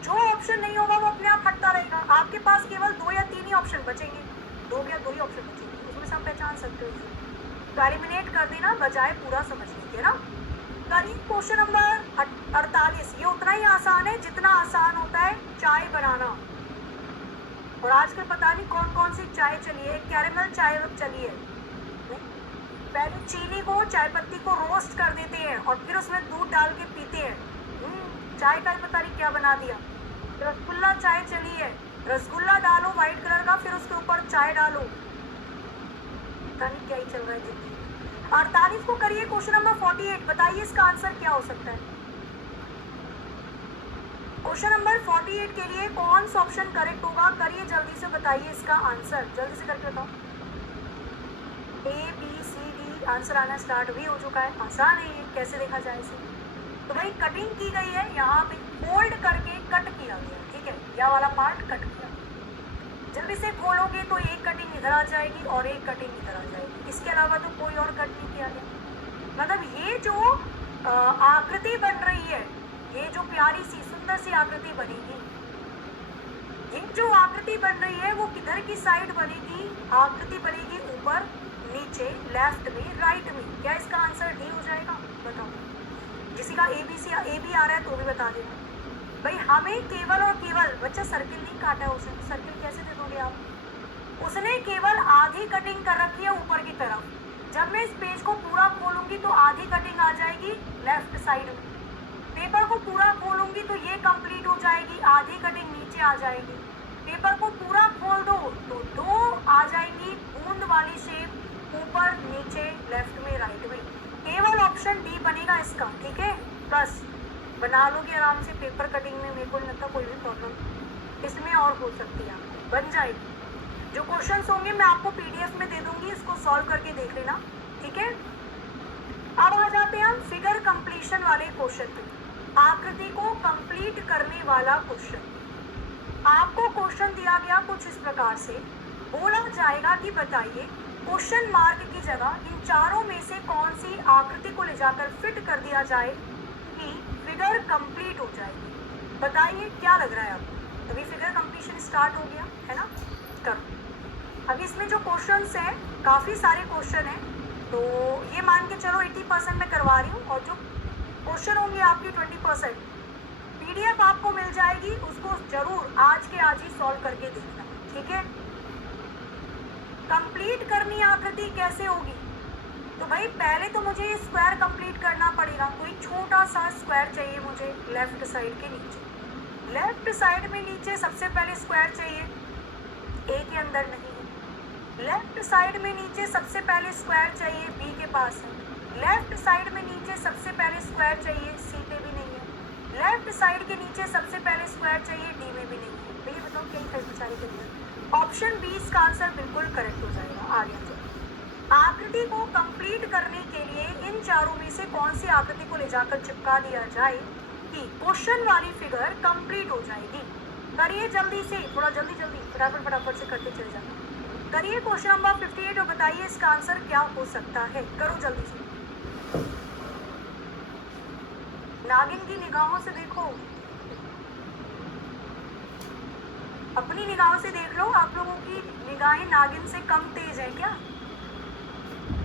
जो ऑप्शन नहीं होगा वो अपने आप हटता रहेगा। आपके पास केवल 2 या 3 ही ऑप्शन बचेंगे, 2 या 2 ही ऑप्शन बचेंगे, उसमें से आप पहचान सकते हो इसे। तो एलिमिनेट कर देना बजाय पूरा समझने के ना। करिए क्वेश्चन नंबर 48। ये उतना ही आसान है जितना आसान होता है चाय बनाना। और आजकल पता नहीं कौन कौन सी चाय चली है, कैरेमल चाय चली है। पहले चीनी को, चाय पत्ती को रोस्ट कर देते हैं और फिर उसमें दूध डाल के पीते हैं। चाय का पता नहीं क्या बना दिया। रसगुल्ला चाय चली है, रसगुल्ला डालो व्हाइट कलर का, फिर उसके ऊपर चाय डालो। पता नहीं क्या ही चल रहा है जिंदगी। 48 को करिए क्वेश्चन नंबर 48। बताइए इसका आंसर क्या हो सकता है। क्वेश्चन नंबर 48 के लिए कौन सा ऑप्शन करेक्ट होगा? करिए जल्दी से, बताइए इसका आंसर, जल्दी से करके बताओ। A B C D answer आना स्टार्ट भी हो चुका है। आसान है ये, कैसे देखा जाए इसे। तो भाई कटिंग की गई है, यहाँ पे फोल्ड करके कट किया गया, ठीक है, यह वाला पार्ट कट किया। जब इसे खोलोगे तो एक कटिंग इधर आ जाएगी और एक कटिंग इधर आ जाएगी, इसके अलावा तो कोई और कट नहीं किया गया। मतलब ये जो आकृति बन रही है, ये जो प्यारी सी सुंदर सी आकृति बनेगी, ये जो आकृति बन रही है वो किधर की साइड बनेगी? आकृति बनेगी ऊपर, नीचे, लेफ्ट में, राइट में। क्या इसका आंसर डी हो जाएगा? बताओ। किसी का ए बी आ रहा है तो भी बता देना। भाई हमें केवल और केवल, बच्चा सर्किल नहीं काटा है उसने, सर्किल कैसे दे दोगे आप? उसने केवल आधी कटिंग कर रखी है ऊपर की तरफ। जब मैं इस पेज को पूरा खोलूंगी तो आधी कटिंग आ जाएगी लेफ्ट साइड में। पेपर को पूरा खोलूंगी तो ये कंप्लीट हो जाएगी, आधी कटिंग नीचे आ जाएगी। पेपर को पूरा खोल दो तो 2 आ जाएंगी बूंद वाली शेप, ऊपर, नीचे, लेफ्ट में, राइट में। केवल ऑप्शन डी बनेगा इसका, ठीक है। बस बना लोगे आराम से। पेपर कटिंग में मेरे को नहीं लगता कोई भी प्रॉब्लम इसमें और हो सकती है, बन जाएगी। जो क्वेश्चंस होंगे मैं आपको पीडीएफ में दे दूंगी, इसको सॉल्व करके देख लेना, ठीक है। अब आ जाते हैं हम फिगर कंप्लीशन वाले क्वेश्चन पे, आकृति को कंप्लीट करने वाला क्वेश्चन। आपको क्वेश्चन दिया गया कुछ इस प्रकार से, बोला जाएगा कि बताइए क्वेश्चन मार्क की जगह इन चारों में से कौन सी आकृति को ले जाकर फिट कर दिया जाए कि फिगर कंप्लीट हो जाएगी। बताइए क्या लग रहा है आपको? अभी फिगर कंप्लीशन स्टार्ट हो गया है ना, करो। अभी इसमें जो क्वेश्चंस हैं, काफ़ी सारे क्वेश्चन हैं, तो ये मान के चलो 80% मैं करवा रही हूँ और जो क्वेश्चन होंगे आपकी 20%। पीडीएफ आपको मिल जाएगी, उसको जरूर आज के आज ही सॉल्व करके देखना, ठीक है। कंप्लीट करनी आकृति कैसे होगी? तो भाई पहले तो मुझे स्क्वायर कंप्लीट करना पड़ेगा। तो एक छोटा सा स्क्वायर चाहिए मुझे लेफ्ट साइड के नीचे। लेफ्ट साइड में नीचे सबसे पहले स्क्वायर चाहिए, ए के अंदर नहीं है। लेफ्ट साइड में नीचे सबसे पहले स्क्वायर चाहिए, बी के पास है। लेफ्ट साइड में नीचे सबसे पहले स्क्वायर चाहिए, सी पे भी नहीं है। लेफ्ट साइड के नीचे सबसे पहले स्क्वायर चाहिए, डी में भी नहीं है। तो ये बताओ क्या है बेचारे के अंदर? ऑप्शन बी इसका आंसर बिल्कुल करेक्ट हो जाएगा। आगे आकृति को कंप्लीट करने के लिए इन चारों में से कौन सी आकृति को ले जाकर चिपका दिया जाए कि क्वेश्चन वाली फिगर कंप्लीट हो जाएगी। करिए जल्दी से, थोड़ा जल्दी फटाफट से करते चले जाना। करिए क्वेश्चन नंबर 58 और बताइए इसका आंसर क्या हो सकता है। करो जल्दी से। नागिन की निगाहों से देखो, अपनी निगाहों से देख लो। आप लोगों की निगाहें नागिन से कम तेज है क्या?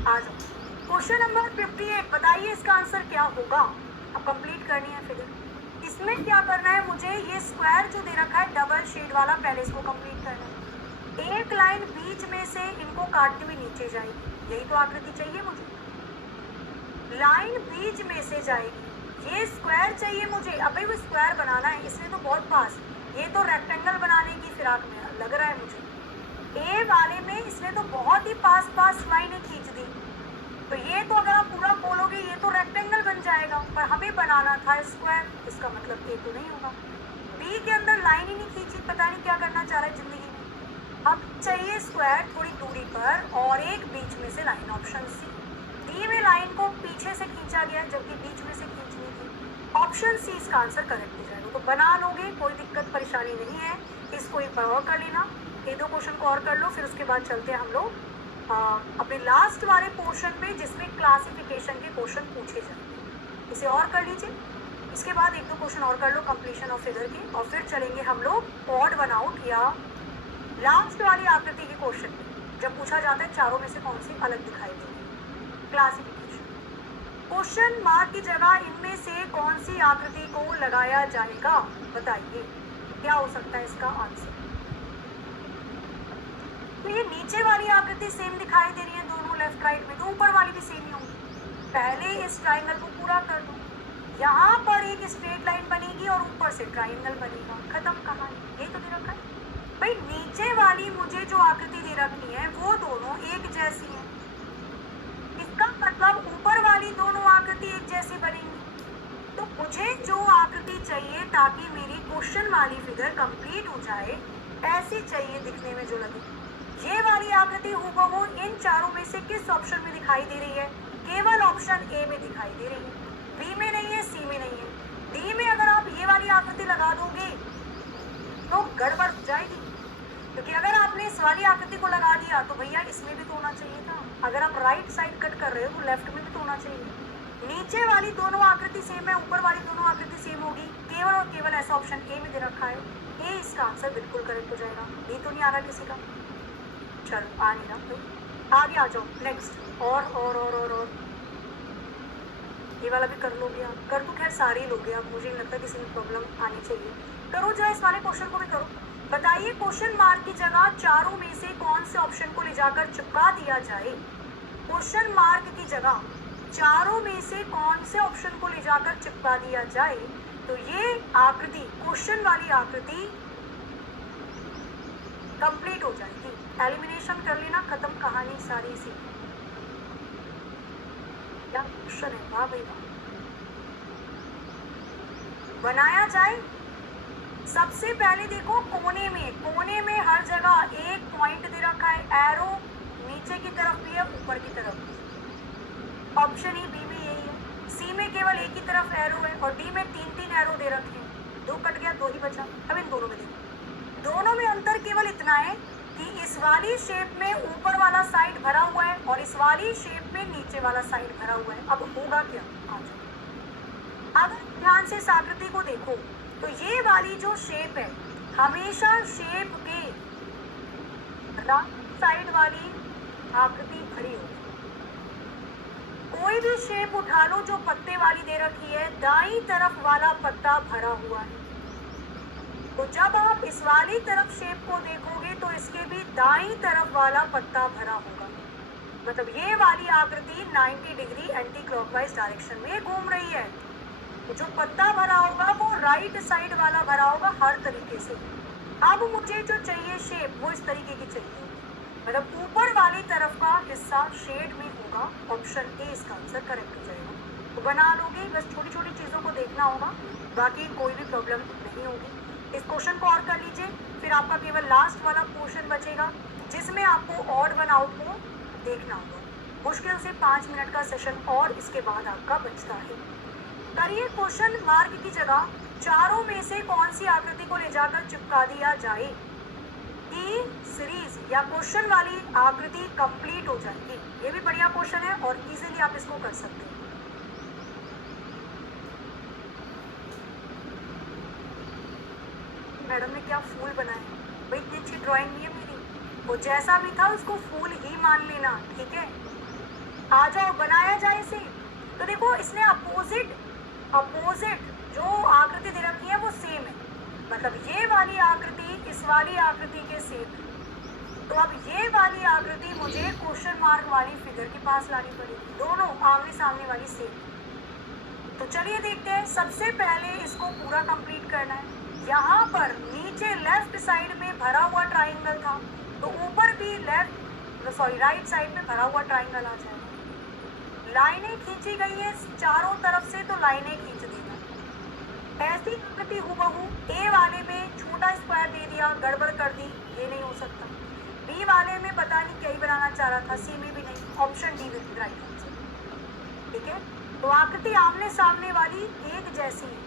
आ जाओ। क्वेश्चन नंबर 58 बताइए इसका आंसर क्या होगा। अब कंप्लीट करनी है फिगर। इसमें क्या करना है मुझे? ये स्क्वायर जो दे रखा है डबल शेड वाला, पहले इसको कंप्लीट करना है। एक लाइन बीच में से इनको काटते हुए नीचे जाएगी, यही तो आकृति चाहिए मुझे। लाइन बीच में से जाएगी, ये स्क्वायर चाहिए मुझे। अबे वो स्क्वायर बनाना है, इसलिए तो बहुत पास। ये तो रेक्टेंगल बनाने की फिराक में लग रहा है मुझे। ए वाले में इसने तो बहुत ही पास लाइनें खींच दी। तो ये तो अगर आप पूरा खोलोगे ये तो रेक्टेंगल बन जाएगा, पर हमें बनाना था स्क्वायर, इसका मतलब ए तो नहीं होगा। बी के अंदर लाइन ही नहीं खींची, पता नहीं क्या करना चाह रहा है जिंदगी में। अब चाहिए स्क्वायर थोड़ी दूरी पर और एक बीच में से लाइन, ऑप्शन सी। डी में लाइन को पीछे से खींचा गया जबकि बीच में से खींचनी थी, ऑप्शन सी इसका आंसर करेक्ट हो जाएगा। तो बना लोगे, कोई दिक्कत परेशानी नहीं है। इसको एक बार और कर लेना, एक दो क्वेश्चन को और कर लो, फिर उसके बाद चलते हैं हम लोग अपने लास्ट वाले पोर्शन पे जिसमें क्लासिफिकेशन के क्वेश्चन पूछे जाएंगे। इसे और कर लीजिए, इसके बाद एक दो क्वेश्चन और कर लो कंप्लीशन ऑफ फिगर के, और फिर चलेंगे हम लोग ऑड वन आउट या लास्ट वाली आकृति के क्वेश्चन पे, जब पूछा जाता है चारों में से कौन सी अलग दिखाई देगी। क्लासिफिकेशन, क्वेश्चन मार्क की जगह इनमें से कौन सी आकृति को लगाया जाएगा, बताइए क्या हो सकता है इसका आंसर। तो ये नीचे वाली आकृति सेम दिखाई दे रही है दोनों लेफ्ट राइट में, तो ऊपर वाली भी सेम ही होगी। पहले इस ट्राइंगल को पूरा कर दो, यहाँ पर एक स्ट्रेट लाइन बनेगी और ऊपर से ट्राइंगल बनेगा, खत्म कहानी। यही तो दे रखा है भाई। नीचे वाली मुझे जो आकृति दे रखी है वो दोनों एक जैसी है, इसका मतलब ऊपर वाली दोनों आकृति एक जैसी बनेंगी। तो मुझे जो आकृति चाहिए ताकि मेरी क्वेश्चन वाली फिगर कंप्लीट हो जाए, ऐसी चाहिए दिखने में जो लगे। ये वाली आकृति हूबहू इन चारों में से किस ऑप्शन में दिखाई दे रही है, केवल ऑप्शन ए में दिखाई दे रही है, बी में नहीं है, सी में नहीं है। डी में अगर आप ये वाली आकृति लगा दोगे तो गड़बड़ हो जाएगी, क्योंकि अगर आपने इस वाली आकृति को लगा दिया तो भैया इसमें भी तो होना चाहिए था। अगर आप राइट साइड कट कर रहे हो तो लेफ्ट में भी तो होना चाहिए। नीचे वाली दोनों आकृति सेम है, ऊपर वाली दोनों आकृति सेम होगी, केवल और केवल ऐसा ऑप्शन ए में दे रखा है। ए इसका आंसर बिल्कुल करेक्ट हो जाएगा। ये तो नहीं आ रहा किसी का, चलो आ नहीं रहा तो आगे आ जाओ। नेक्स्ट और ये वाला भी कर लोगे आप, कर तो खैर सारे ही लोगे आप, मुझे नहीं लगता किसी में प्रॉब्लम आनी चाहिए। करो जरा इस वाले क्वेश्चन को भी करो। बताइए क्वेश्चन मार्क की जगह चारों में से कौन से ऑप्शन को ले जाकर चिपका दिया जाए। क्वेश्चन मार्क की जगह चारों में से कौन से ऑप्शन को ले जाकर चिपका दिया जाए। तो ये आकृति, क्वेश्चन वाली आकृति कंप्लीट हो जाएगी। एलिमिनेशन कर लेना, खत्म कहानी सारी सी। क्या क्वेश्चन है, वाह भाई वाह। बनाया जाए, सबसे पहले देखो कोने में हर जगह एक पॉइंट दे रखा है, एरो नीचे की तरफ भी है ऊपर की तरफ भी। ऑप्शन ई बी में यही है। सी में केवल एक ही तरफ एरो है और डी में तीन एरो दे रखे हैं। दो कट गया, दो ही बचा। अब इन दोनों में देखो, दोनों में अंतर केवल इतना है कि इस वाली शेप में ऊपर वाला साइड भरा हुआ है और इस वाली शेप में नीचे वाला साइड भरा हुआ है। अब होगा क्या, आ जाओ। अब ध्यान से इस आकृति को देखो, तो ये वाली जो शेप है, हमेशा शेप के राइट साइड वाली आकृति भरी होगी। कोई भी शेप उठा लो जो पत्ते वाली दे रखी है, दाईं तरफ वाला पत्ता भरा हुआ है। तो जब आप इस वाली तरफ शेप को देखोगे तो इसके भी दाईं तरफ वाला पत्ता भरा होगा। मतलब ये वाली आकृति 90 डिग्री एंटी क्लॉकवाइज डायरेक्शन में घूम रही है। तो जो पत्ता भरा होगा वो राइट साइड वाला भरा होगा हर तरीके से। अब मुझे जो चाहिए शेप वो इस तरीके की चाहिए, मतलब ऊपर वाली तरफ का हिस्सा शेड में होगा। ऑप्शन ए इसका आंसर करेक्ट हो जाएगा। तो बना लोगे, बस छोटी छोटी चीज़ों को देखना होगा, बाकी कोई भी प्रॉब्लम नहीं होगी। इस क्वेश्चन को और कर लीजिए, फिर आपका केवल लास्ट वाला पोर्शन बचेगा जिसमें आपको ऑड वन आउट को देखना होगा। मुश्किल से 5 मिनट का सेशन और इसके बाद आपका बचता है। करिए क्वेश्चन मार्क की जगह चारों में से कौन सी आकृति को ले जाकर चिपका दिया जाए। ई सीरीज या क्वेश्चन वाली आकृति कंप्लीट हो जाएगी। ये भी बढ़िया क्वेश्चन है और इजीली आप इसको कर सकते हैं। मैडम ने क्या फूल बनाए, भाई इतनी अच्छी ड्राइंग नहीं है मेरी, वो जैसा भी था उसको फूल ही मान लेना, ठीक है। आ जाओ, बनाया जाए इसे। तो देखो इसने अपोजिट जो आकृति दे रखी है वो सेम है, मतलब ये वाली आकृति इस वाली आकृति के सेम है। तो अब ये वाली आकृति मुझे क्वेश्चन मार्क वाली फिगर के पास लानी पड़ेगी, दोनों आमने सामने वाली सेम। तो चलिए देखते हैं, सबसे पहले इसको पूरा कंप्लीट करना है। यहाँ पर नीचे लेफ्ट साइड में भरा हुआ ट्राइंगल था, तो ऊपर भी राइट साइड में भरा हुआ ट्राइंगल आ जाएगा। लाइनें खींची गई हैं चारों तरफ से, तो लाइनें खींच देना। ऐसी आकृति हूबहू ए वाले में छोटा स्क्वायर दे दिया, गड़बड़ कर दी, ये नहीं हो सकता। बी वाले में पता नहीं क्या ही बनाना चाह रहा था, सी में भी नहीं, option D will write answer. ठीक है, तो आकृति आमने सामने वाली एक जैसी है,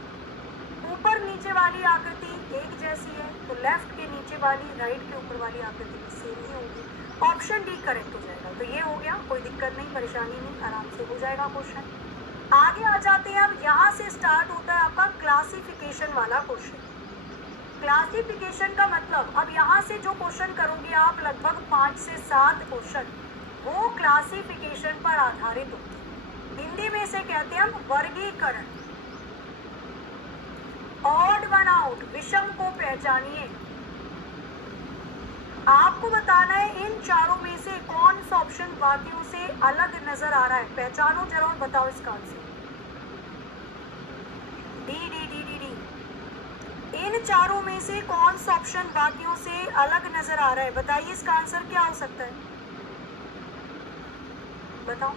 ऊपर नीचे वाली आकृति एक जैसी है, तो लेफ्ट के नीचे वाली राइट के ऊपर वाली आकृति सेम ही होगी। ऑप्शन डी करेक्ट हो जाएगा। तो ये हो गया, कोई दिक्कत नहीं, परेशानी नहीं, आराम से हो जाएगा क्वेश्चन। आगे आ जाते हैं। अब यहाँ से स्टार्ट होता है आपका क्लासिफिकेशन वाला क्वेश्चन। क्लासिफिकेशन का मतलब, अब यहाँ से जो क्वेश्चन करोगे आप, लगभग 5 से 7 क्वेश्चन वो क्लासिफिकेशन पर आधारित होते हैं। हिंदी में इसे कहते हैं हम वर्गीकरण। ऑड वन आउट, विषम को पहचानिए। आपको बताना है इन चारों में से कौन सा ऑप्शन बाकियों से अलग नजर आ रहा है। पहचानो जरा और बताओ इसका answer. D D D D D. इन चारों में से कौन सा ऑप्शन बाकियों से अलग नजर आ रहा है, बताइए इसका आंसर क्या हो सकता है, बताओ।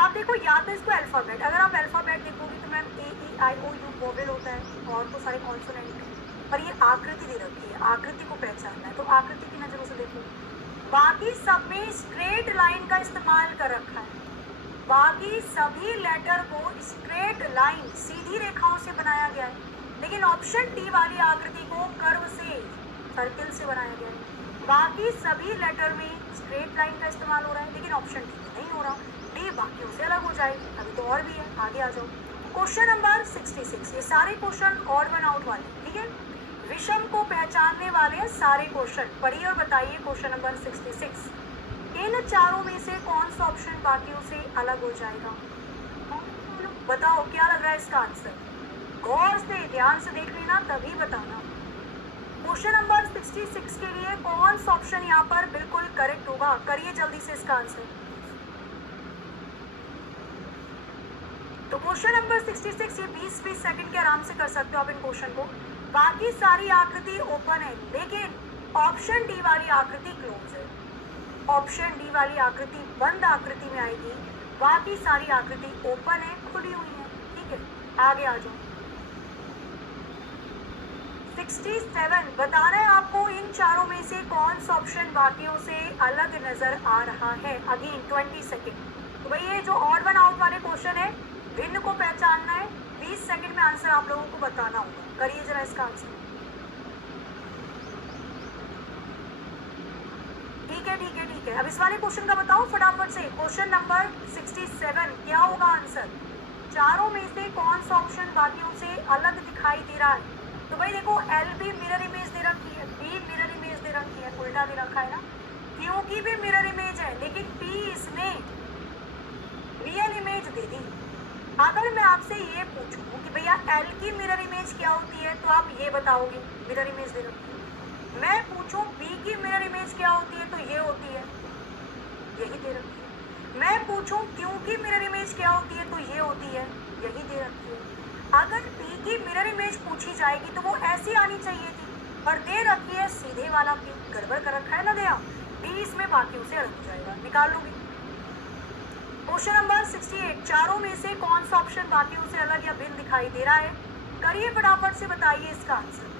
अब देखो, या तो इसको अल्फाबेट, अगर आप अल्फाबेट देखोगे तो ma'am A E I O U vowel होता है और तो सारे कॉन्सोनेंट है, पर ये आकृति दे रखी है, आकृति को पहचानना है, तो आकृति की नजरों से देखो। बाकी सब में स्ट्रेट लाइन का इस्तेमाल कर रखा है, बाकी सभी लेटर को स्ट्रेट लाइन, सीधी रेखाओं से बनाया गया है, लेकिन ऑप्शन डी वाली आकृति को कर्व से, सर्किल से बनाया गया है। बाकी सभी लेटर में स्ट्रेट लाइन का इस्तेमाल हो रहा है, लेकिन ऑप्शन डी नहीं हो रहा, डी बाकियों से अलग हो जाएगी। अभी तो और भी है, आगे आ जाओ। क्वेश्चन नंबर 66, ये सारे क्वेश्चन ऑड वन आउट वाले, ठीक है, विषम को पहचानने वाले सारे क्वेश्चन पढ़िए और बताइए। क्वेश्चन नंबर 66, इन चारों में से कौन सा ऑप्शन बाकियों से अलग हो जाएगा, बताओ क्या लग रहा है इसका आंसर। गौर से ध्यान से देख लेना, तभी बताना। क्वेश्चन नंबर 66 के लिए कौन सा ऑप्शन यहाँ पर बिल्कुल करेक्ट होगा, करिए जल्दी से इसका आंसर। तो क्वेश्चन नंबर 66, ये 20-20 सेकंड के आराम से कर सकते हो आप इन क्वेश्चन को। बाकी सारी आकृति ओपन है, लेकिन ऑप्शन डी वाली आकृति क्लोज है। ऑप्शन डी वाली आकृति बंद आकृति में आएगी, बाकी सारी आकृति ओपन है, खुली हुई है। ठीक है, आगे आ जाओ। 67 बताना है आपको इन चारों में से कौन सा ऑप्शन बाकियों से अलग नजर आ रहा है। Again 20 second. तो भाई ये जो ऑड वन आउट वाले क्वेश्चन है, भिन्न को पहचानना है, 20 सेकंड में आंसर आप लोगों को बताना होगा। करिए जरा इसका आंसर। ठीक है ठीक है ठीक है, अब इस वाले क्वेश्चन का बताओ फटाफट से। क्वेश्चन नंबर 67 क्या होगा आंसर। चारों में से कौन सा ऑप्शन बाकियों से अलग दिखाई दे रहा है। तो भाई देखो, एल भी मिरर इमेज दे रखी है, बी मिरर इमेज दे रखी है, उल्टा दे रखा है ना। क्यू की भी मिरर इमेज है, लेकिन पी इसने रियल इमेज दे दी। अगर मैं आपसे ये पूछूं कि भैया एल की मिरर इमेज क्या होती है, तो आप ये बताओगे, मिरर इमेज दे रखी है। मैं पूछूं बी की मिरर इमेज क्या होती है, तो ये होती है, यही दे रखी है। मैं पूछूं क्यू की मिरर इमेज क्या होती है, तो ये होती है, यही दे रखी है। अगर पी की मिरर इमेज पूछी जाएगी तो वो ऐसी आनी चाहिए थी, पर दे रखी है सीधे वाला पी, गड़बड़ कर रखा है ना दया। डी इसमें बाकियों से अलग हो जाएगा, निकाल लोगे। क्वेश्चन नंबर 68, चारों में से कौन सा ऑप्शन बाकियों से अलग या भिन्न दिखाई दे रहा है। करिए फटाफट से, बताइए इसका आंसर।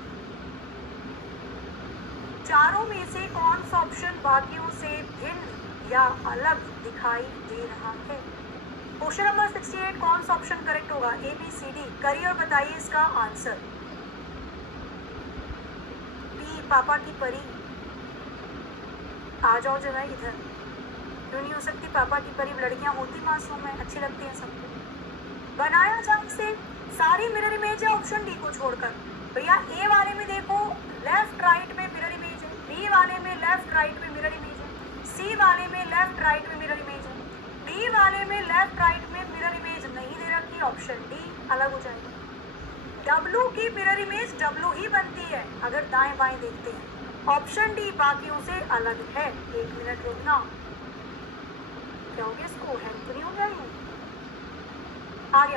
चारों में से कौन सा ऑप्शन बाकियों से भिन्न या अलग दिखाई दे रहा है। क्वेश्चन नंबर 68, कौन सा ऑप्शन करेक्ट होगा, ए बी सी डी। करिए और बताइए इसका आंसर। बी पापा की परी। आ जाओ जरा इधर। क्यों नहीं हो सकती पापा की परी, लड़कियां होती मासूम है, अच्छी लगती हैं सबको। बनाया जाए से सारी मिरर इमेज है ऑप्शन डी को छोड़कर। भैया ए वाले में देखो लेफ्ट राइट में मिरर इमेज है, बी वाले में लेफ्ट राइट में मिरर इमेज है, सी वाले में लेफ्ट राइट में मिरर इमेज है, डी वाले में लेफ्ट राइट में मिरर इमेज नहीं दे रखी, ऑप्शन डी अलग हो जाएगा। डब्लू की मिरर इमेज डब्लू ही बनती है अगर दाएं बाएं देखते हैं, ऑप्शन डी बाकियों से अलग है। 1 मिनट रुकना, क्या हो गया, इसको हेल्प नहीं हो जाएगी।